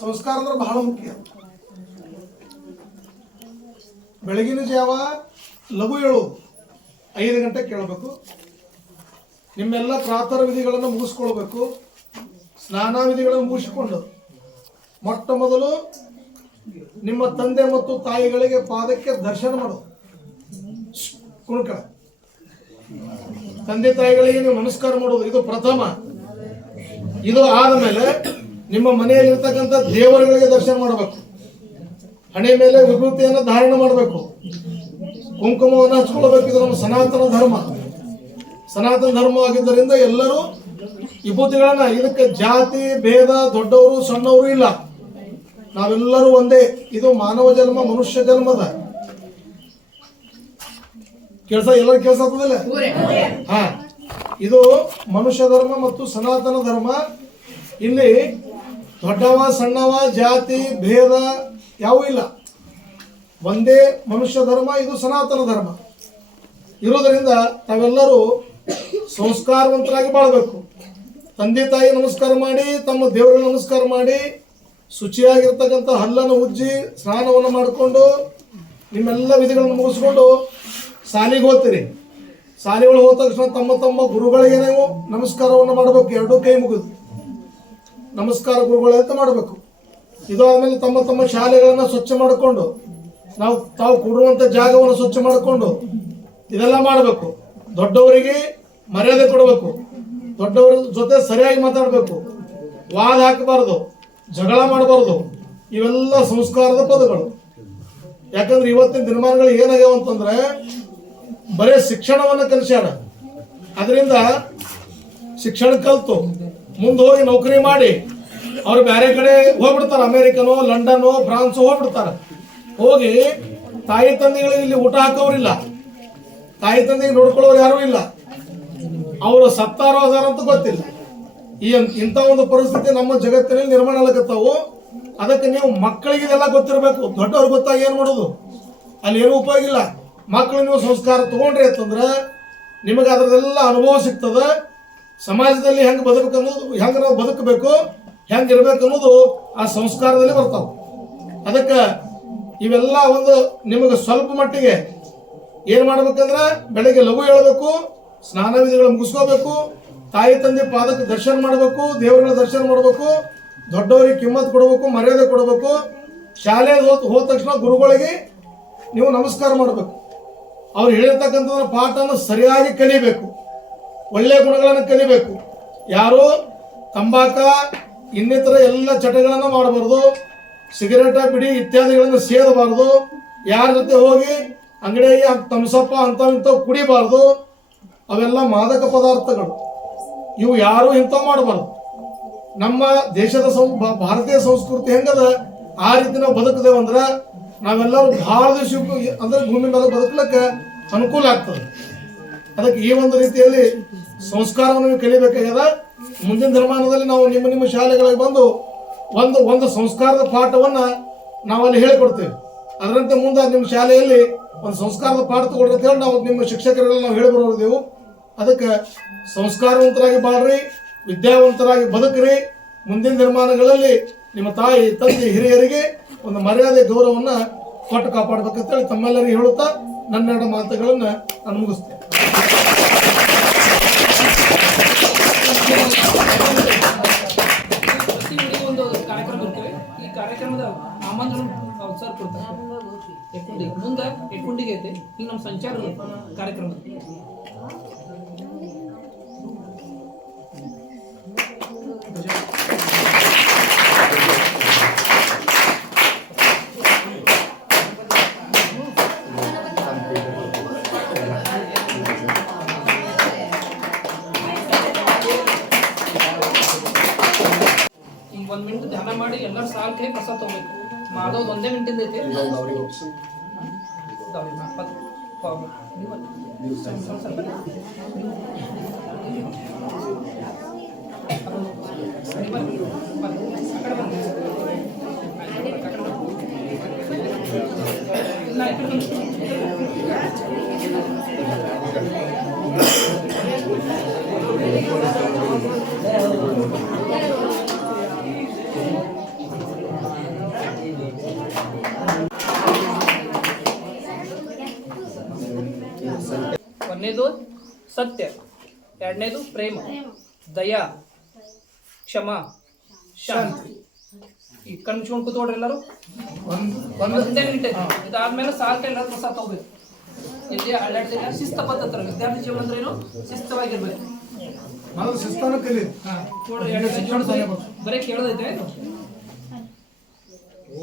ಸಂಸ್ಕಾರ ಅಂದ್ರೆ ಬಹಳ ಮುಖ್ಯ. ಬೆಳಗಿನ ಜಾವ ಲಘು ಹೇಳೋದು 5 ಗಂಟೆಗೆ ಕೇಳಬೇಕು. ನಿಮ್ಮೆಲ್ಲ ಪ್ರಾತಃ ವಿಧಿಗಳನ್ನು ಮುಗಿಸ್ಕೊಳ್ಬೇಕು. ಸ್ನಾನ ವಿಧಿಗಳನ್ನು ಮುಗಿಸಿಕೊಂಡು ಮೊಟ್ಟ ಮೊದಲು ನಿಮ್ಮ ತಂದೆ ಮತ್ತು ತಾಯಿಗಳಿಗೆ ಪಾದಕ್ಕೆ ದರ್ಶನ ಮಾಡೋದು. ಕುಣಕ ತಂದೆ ತಾಯಿಗಳಿಗೆ ನೀವು ನಮಸ್ಕಾರ ಮಾಡೋದು, ಇದು ಪ್ರಥಮ. ಇದು ಆದ ಮೇಲೆ ನಿಮ್ಮ ಮನೆಯಲ್ಲಿರ್ತಕ್ಕಂಥ ದೇವರುಗಳಿಗೆ ದರ್ಶನ ಮಾಡಬೇಕು. ಹಣೆ ಮೇಲೆ ವಿಭೂತಿಯನ್ನು ಧಾರಣೆ ಮಾಡಬೇಕು, ಕುಂಕುಮವನ್ನು ಹಚ್ಕೊಳ್ಬೇಕು. ಇದು ನಮ್ಮ ಸನಾತನ ಧರ್ಮ. ಸನಾತನ ಧರ್ಮವಾಗಿದ್ದರಿಂದ ಎಲ್ಲರೂ ವಿಭೂತಿಗಳನ್ನ, ಇದಕ್ಕೆ ಜಾತಿ ಭೇದ ದೊಡ್ಡವರು ಸಣ್ಣವರು ಇಲ್ಲ, ನಾವೆಲ್ಲರೂ ಒಂದೇ. ಇದು ಮಾನವ ಜನ್ಮ, ಮನುಷ್ಯ ಜನ್ಮದ ಕೆಲಸ. ಎಲ್ಲರೂ ಕೆಲಸ ಆಗ್ತದಿಲ್ಲ? ಹಾ, ಇದು ಮನುಷ್ಯ ಧರ್ಮ ಮತ್ತು ಸನಾತನ ಧರ್ಮ. ಇಲ್ಲಿ ದೊಡ್ಡವ ಸಣ್ಣವ ಜಾತಿ ಭೇದ ಯಾವೂ ಇಲ್ಲ, ಒಂದೇ ಮನುಷ್ಯ ಧರ್ಮ. ಇದು ಸನಾತನ ಧರ್ಮ ಇರೋದರಿಂದ ನಾವೆಲ್ಲರೂ ಸಂಸ್ಕಾರವಂತರಾಗಿ ಬಾಳಬೇಕು. ತಂದೆ ತಾಯಿ ನಮಸ್ಕಾರ ಮಾಡಿ, ತಮ್ಮ ದೇವರಿಗೆ ನಮಸ್ಕಾರ ಮಾಡಿ, ಶುಚಿಯಾಗಿರ್ತಕ್ಕಂಥ ಹಲ್ಲನ್ನು ಉಜ್ಜಿ ಸ್ನಾನವನ್ನು ಮಾಡಿಕೊಂಡು ನಿಮ್ಮೆಲ್ಲ ವಿಧಿಗಳನ್ನು ಮುಗಿಸ್ಕೊಂಡು ಶಾಲೆಗೆ ಹೋಗ್ತೀರಿ. ಶಾಲೆಗಳು ಹೋದ ತಕ್ಷಣ ತಮ್ಮ ತಮ್ಮ ಗುರುಗಳಿಗೆ ನೀವು ನಮಸ್ಕಾರವನ್ನು ಮಾಡಬೇಕು. ಎರಡೂ ಕೈ ಮುಗಿದು ನಮಸ್ಕಾರ ಗುರುಗಳೇ ಅಂತ ಮಾಡಬೇಕು. ಇದು ಆದಮೇಲೆ ತಮ್ಮ ತಮ್ಮ ಶಾಲೆಗಳನ್ನು ಸ್ವಚ್ಛ ಮಾಡಿಕೊಂಡು, ತಾವು ಕೊಡುವಂಥ ಜಾಗವನ್ನು ಸ್ವಚ್ಛ ಮಾಡಿಕೊಂಡು ಇದೆಲ್ಲ ಮಾಡಬೇಕು. ದೊಡ್ಡವರಿಗೆ ಮರ್ಯಾದೆ ಕೊಡಬೇಕು, ದೊಡ್ಡವರ ಜೊತೆ ಸರಿಯಾಗಿ ಮಾತಾಡಬೇಕು, ವಾದ ಹಾಕಬಾರ್ದು, ಜಗಳ ಮಾಡಬಾರ್ದು. ಇವೆಲ್ಲ ಸಂಸ್ಕಾರದ ಪದಗಳು. ಯಾಕಂದ್ರೆ ಇವತ್ತಿನ ದಿನಮಾನಗಳು ಏನಾಗ್ಯಾವ ಅಂತಂದ್ರೆ ಬರೀ ಶಿಕ್ಷಣವನ್ನು ಕಲಿಸ್ಯಾರ. ಅದರಿಂದ ಶಿಕ್ಷಣ ಕಲಿತು ಮುಂದೆ ಹೋಗಿ ನೌಕರಿ ಮಾಡಿ ಅವ್ರು ಬೇರೆ ಕಡೆ ಹೋಗ್ಬಿಡ್ತಾರೆ. ಅಮೇರಿಕನೋ ಲಂಡನೋ ಫ್ರಾನ್ಸೋ ಹೋಗ್ಬಿಡ್ತಾರೆ. ಹೋಗಿ ತಾಯಿ ತಂದೆಗಳಿಗೆ ಇಲ್ಲಿ ಊಟ ಹಾಕೋರಿಲ್ಲ, ತಾಯಿ ತಂದೆಗೆ ನೋಡ್ಕೊಳ್ಳೋರು ಯಾರೂ ಇಲ್ಲ. ಅವರು ಸತ್ತಾರೋ ಹಜಾರ ಅಂತ ಗೊತ್ತಿಲ್ಲ. ಇಂಥ ಒಂದು ಪರಿಸ್ಥಿತಿ ನಮ್ಮ ಜಗತ್ತಿನಲ್ಲಿ ನಿರ್ಮಾಣ ಆಗತ್ತಾವು. ಅದಕ್ಕೆ ನೀವು ಮಕ್ಕಳಿಗೆ ಇದೆಲ್ಲ ಗೊತ್ತಿರಬೇಕು. ದೊಡ್ಡವ್ರಿಗೆ ಗೊತ್ತಾಗಿ ಏನು ಮಾಡೋದು? ಅಲ್ಲಿ ಏನೂ ಉಪಯೋಗ ಇಲ್ಲ. ಮಕ್ಕಳು ನೀವು ಸಂಸ್ಕಾರ ತಗೊಂಡ್ರಿ ಅಂತಂದ್ರೆ ನಿಮಗೆ ಅದರದೆಲ್ಲ ಅನುಭವ ಸಿಗ್ತದೆ. ಸಮಾಜದಲ್ಲಿ ಹೆಂಗೆ ಬದುಕಬೇಕು ಅನ್ನೋದು, ಹೆಂಗೆ ನಾವು ಬದುಕಬೇಕು, ಹೆಂಗೆ ಇರಬೇಕು ಅನ್ನೋದು ಆ ಸಂಸ್ಕಾರದಲ್ಲಿ ಬರ್ತಾವೆ. ಅದಕ್ಕೆ ಇವೆಲ್ಲ ಒಂದು ನಿಮಗೆ ಸ್ವಲ್ಪ ಮಟ್ಟಿಗೆ ಏನು ಮಾಡ್ಬೇಕಂದ್ರೆ ಬೆಳಗ್ಗೆ ಲಘು ಹೇಳಬೇಕು, ಸ್ನಾನ ವಿಧಿಗಳು ಮುಗಿಸ್ಕೋಬೇಕು, ತಾಯಿ ತಂದೆ ಪಾದಕ್ಕೆ ದರ್ಶನ ಮಾಡಬೇಕು, ದೇವರುಗಳ ದರ್ಶನ ಮಾಡಬೇಕು, ದೊಡ್ಡವರಿಗೆ ಕಿಮ್ಮತ್ ಕೊಡಬೇಕು, ಮರ್ಯಾದೆ ಕೊಡಬೇಕು. ಶಾಲೆ ಹೋದ ತಕ್ಷಣ ಗುರುಗಳಿಗೆ ನೀವು ನಮಸ್ಕಾರ ಮಾಡಬೇಕು. ಅವ್ರು ಹೇಳಿರ್ತಕ್ಕಂಥ ಪಾಠನ ಸರಿಯಾಗಿ ಕಲಿಬೇಕು, ಒಳ್ಳೆಯ ಗುಣಗಳನ್ನು ಕಲಿಬೇಕು. ಯಾರು ತಂಬಾಕ ಇನ್ನಿತರ ಎಲ್ಲ ಚಟಗಳನ್ನು ಮಾಡಬಾರ್ದು, ಸಿಗರೇಟ ಬಿಡಿ ಇತ್ಯಾದಿಗಳನ್ನು ಸೇದಬಾರ್ದು, ಯಾರ ಜೊತೆ ಹೋಗಿ ಅಂಗಡಿಯಾಗಿ ತಮ್ಸಪ್ಪ ಇಂಥವು ಕುಡಿಬಾರ್ದು. ಅವೆಲ್ಲ ಮಾದಕ ಪದಾರ್ಥಗಳು. ಇವು ಯಾರು ಇಂಥವು ಮಾಡಬಾರ್ದು. ನಮ್ಮ ದೇಶದ ಭಾರತೀಯ ಸಂಸ್ಕೃತಿ ಹೆಂಗದ ಆ ರೀತಿ ನಾವು ಬದುಕದೇವಂದ್ರೆ ನಾವೆಲ್ಲರೂ ಭಾಳ ದಿವಸ ಅಂದ್ರೆ ಭೂಮಿ ಮೇಲೆ ಬದುಕಲಿಕ್ಕೆ ಅನುಕೂಲ ಆಗ್ತದೆ. ಅದಕ್ಕೆ ಈ ಒಂದು ರೀತಿಯಲ್ಲಿ ಸಂಸ್ಕಾರವನ್ನು ನೀವು ಕಲಿಬೇಕಾಗ್ಯದ. ಮುಂದಿನ ದಿನಮಾನದಲ್ಲಿ ನಾವು ನಿಮ್ಮ ಶಾಲೆಗಳಿಗೆ ಬಂದು ಒಂದು ಸಂಸ್ಕಾರದ ಪಾಠವನ್ನು ನಾವಲ್ಲಿ ಹೇಳಿಕೊಡ್ತೇವೆ. ಅದರಂತೆ ಮುಂದೆ ನಿಮ್ಮ ಶಾಲೆಯಲ್ಲಿ ಒಂದು ಸಂಸ್ಕಾರದ ಪಾಠ ತಗೊಳ್ರಿ ಅಂತ ಹೇಳಿ ನಾವು ನಿಮ್ಮ ಶಿಕ್ಷಕರೆಲ್ಲ ನಾವು ಹೇಳಿ ಬರೋದೇವು. ಅದಕ್ಕೆ ಸಂಸ್ಕಾರವಂತರಾಗಿ ಬಾಳ್ರಿ, ವಿದ್ಯಾವಂತರಾಗಿ ಬದುಕ್ರಿ. ಮುಂದಿನ ನಿರ್ಮಾಣಗಳಲ್ಲಿ ನಿಮ್ಮ ತಾಯಿ ತಂದೆ ಹಿರಿಯರಿಗೆ ಒಂದು ಮರ್ಯಾದೆ ಗೌರವವನ್ನು ಕೊಟ್ಟು ಕಾಪಾಡಬೇಕಂತೇಳಿ ತಮ್ಮೆಲ್ಲರಿಗೂ ಹೇಳುತ್ತಾ ನನ್ನೆರಡು ಮಾತುಗಳನ್ನು ನಾನು ಮುಗಿಸ್ತೇನೆ. ಒಂದು ಕಾರ್ಯಕ್ರಮ ಇರ್ತೇವೆ. ಈ ಕಾರ್ಯಕ್ರಮದ ಆಮಂತ್ರಣ ಸರ್ ಕೊಡ್ತಾರೆ. ಎಕ್ಕುಂಡಿಗೆ ಮುಂದೆ ಎಕ್ಕುಂಡಿಗೆ ಐತೆ. ಈಗ ನಮ್ಮ ಸಂಚಾರ ಕಾರ್ಯಕ್ರಮ ಈಗ 1 ಮಿನಿಟ್ ಧ್ಯಾನ ಮಾಡಿ ಎಲ್ಲರೂ ಸಾಲ್ ಕೈ ಪ್ರಸಾದ ತಗೋಬೇಕು. ಮಾಡೋದು 1 ಮಿನಿಟಿಂದ ಐತೆ. ಒಂದನೇದು ಸತ್ಯ, ಎರಡನೇದು ಪ್ರೇಮ, ದಯಾ, ಕ್ಷಮ, ಶಾಂತಿ. ಈ ಕಣ್ಮುಚ್ಕೊಂಡು ಕೂತ್ಕೊಡ್ರಿ ಎಲ್ಲರೂ. 1 ಮಿನಿಟ್ ಇದಾದ್ಮೇಲೆ ಸಾಲ್ಕ ಎಲ್ಲರೂ ಪ್ರಸಾದ ತಗೋಬೇಕು. ಇಲ್ಲಿ ಅಲ್ಲಾಡ್ತಿಲ್ಲ, ಶಿಸ್ತ ಪದ್ಧತಿ. ವಿದ್ಯಾರ್ಥಿ ಜೀವನ ಅಂದ್ರೆ ಏನು? ಶಿಸ್ತವಾಗಿರ್ಬೇಕು. ಬರೀ ಕೇಳೋದೈತೆ. ಓ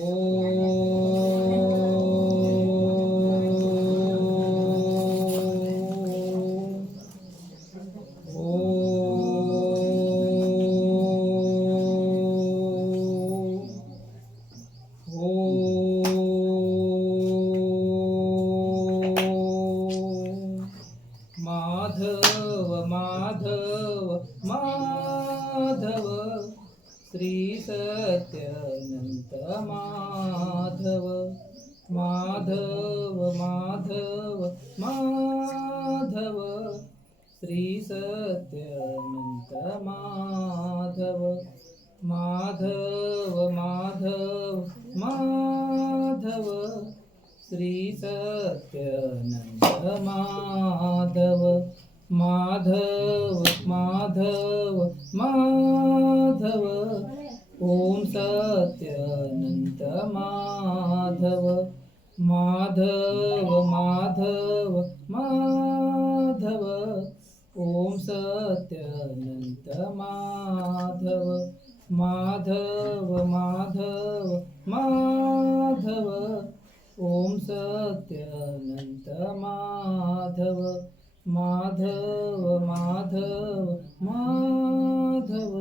माधव माधव माधव श्री सत्यानंत माधव माधव माधव माधव श्री सत्यानंत माधव माधव माधव माधव श्री सत्यानंद माधव माधव माधव माधव ओम सत्यानंद माधव माधव माधव माधव ओम सत्यानंद माधव माधव माधव माधव ओम सत्यानंद माधव माधव माधव माधव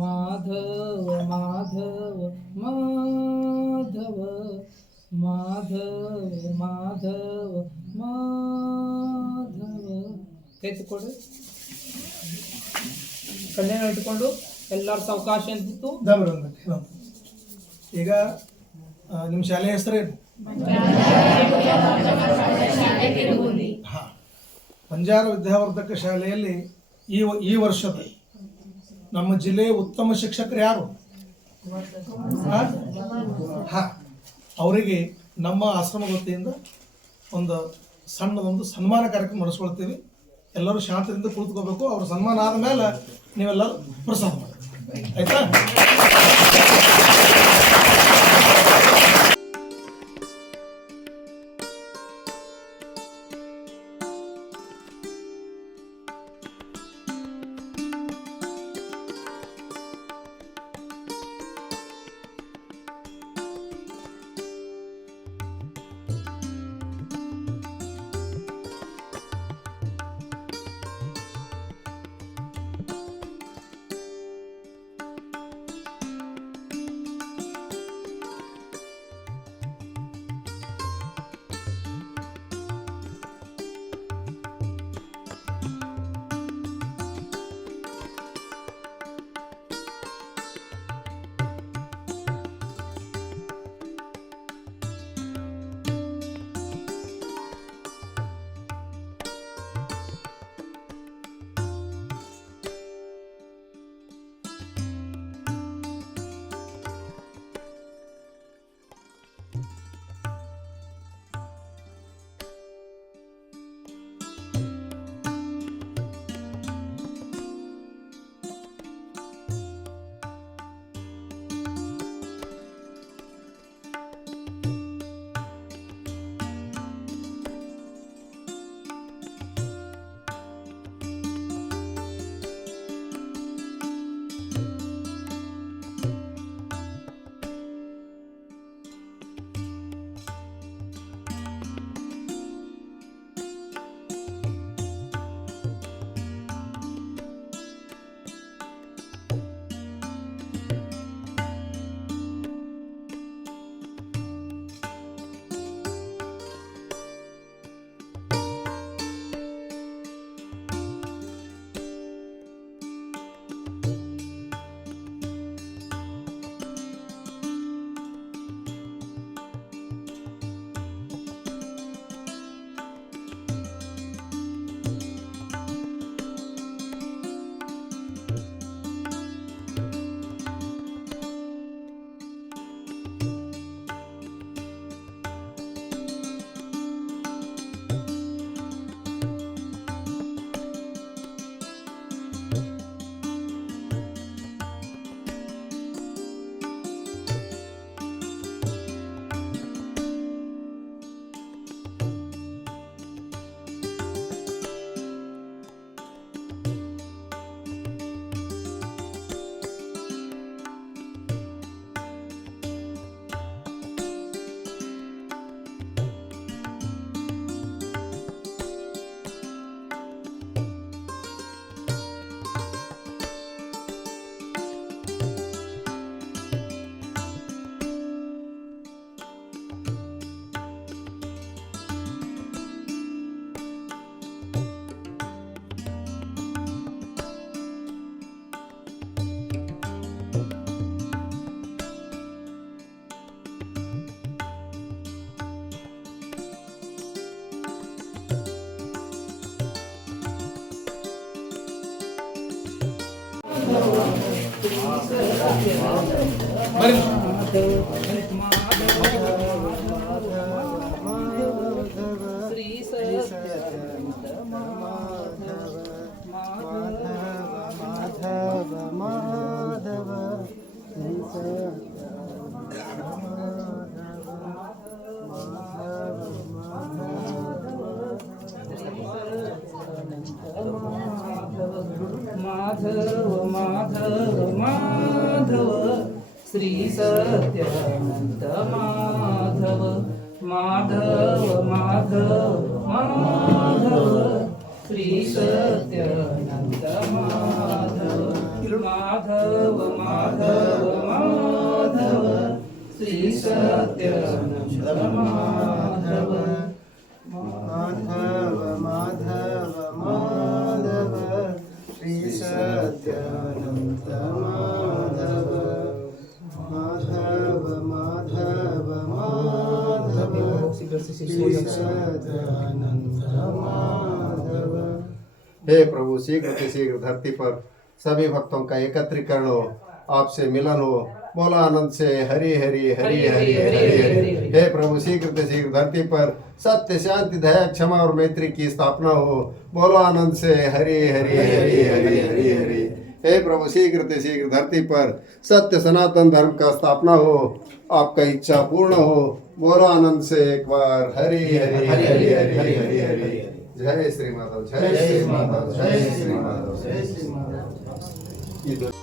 माधव माधव माधव माधव माधव ಮಾಧವ ಕೈ ತಕ್ಕೊಡ್ರಿ ಕಣ್ಣೆನ ಇಟ್ಕೊಂಡು ಎಲ್ಲರೂ ಸಾವಕಾಶ ಅಂತಿತ್ತು ಈಗ ನಿಮ್ಮ ಶಾಲೆ ಹೆಸರೇನು? ಹಾಂ, ಬಂಜಾರ ವಿದ್ಯಾವರ್ಧಕ ಶಾಲೆಯಲ್ಲಿ ಈ ವರ್ಷದ ನಮ್ಮ ಜಿಲ್ಲೆಯ ಉತ್ತಮ ಶಿಕ್ಷಕರು ಯಾರು? ಹಾಂ, ಅವರಿಗೆ ನಮ್ಮ ಆಶ್ರಮ ವತಿಯಿಂದ ಒಂದು ಸಣ್ಣದೊಂದು ಸನ್ಮಾನ ಕಾರ್ಯಕ್ರಮ ನಡೆಸ್ಕೊಳ್ತೀವಿ. ಎಲ್ಲರೂ ಶಾಂತದಿಂದ ಕುಳಿತುಕೋಬೇಕು. ಅವ್ರ ಸನ್ಮಾನ ಆದಮೇಲೆ ನೀವೆಲ್ಲರೂ ಪ್ರಸಾದ ಮಾಡಿ, ಆಯ್ತಾ? ಬರ್ರಿ. ಶ್ರೀ ಸತ್ಯಾನಂದ ಮಾಧವ ಮಾಧವ ಮಾಧವ ಶ್ರೀ ಸತ್ಯಾನಂದ ಮಾಧವ ಮಾಧವ ಮಾಧವ ಮಾಧವ ಶ್ರೀ ಸತ್ಯಾನಂದ ಮಾಧವ ಮಾಧವ ಮಾಧವ ಮಾಧವ ಶ್ರೀ ಸತ್ಯಾನಂದ ಮಾಧವ ಮಾಧವ ಮಾಧವ ಮಾಧವ ಶ್ರೀ ಸತ್ಯಾನಂದ ಮಾಧವ ಮಾಧವ ಮಾಧವ ಮಾಧವ ಶ್ರೀ ಸತ್ಯಾನಂದ ಮಾಧವ। हे प्रभु, शीघ्र से शीघ्र धरती पर सभी भक्तों का एकत्रीकरण हो, आपसे मिलन हो। बोला आनंद से हरि हरि हरि हरि हरि हरि। हे प्रभु, शीघ्र से शीघ्र धरती पर सत्य शांति दया क्षमा और मैत्री की स्थापना हो। बोलो आनंद से हरि हरि हरि हरि हरि हरि। हे प्रभु, शीघ्र से शीघ्र धरती पर सत्य सनातन धर्म का स्थापना हो, आपका इच्छा पूर्ण हो। बोलो आनंद से एक बार हरि हरि हरि हरि हरि हरि हरि। जय श्री माधव, जय श्री माधव, जय श्री माधव, जय श्री माधव।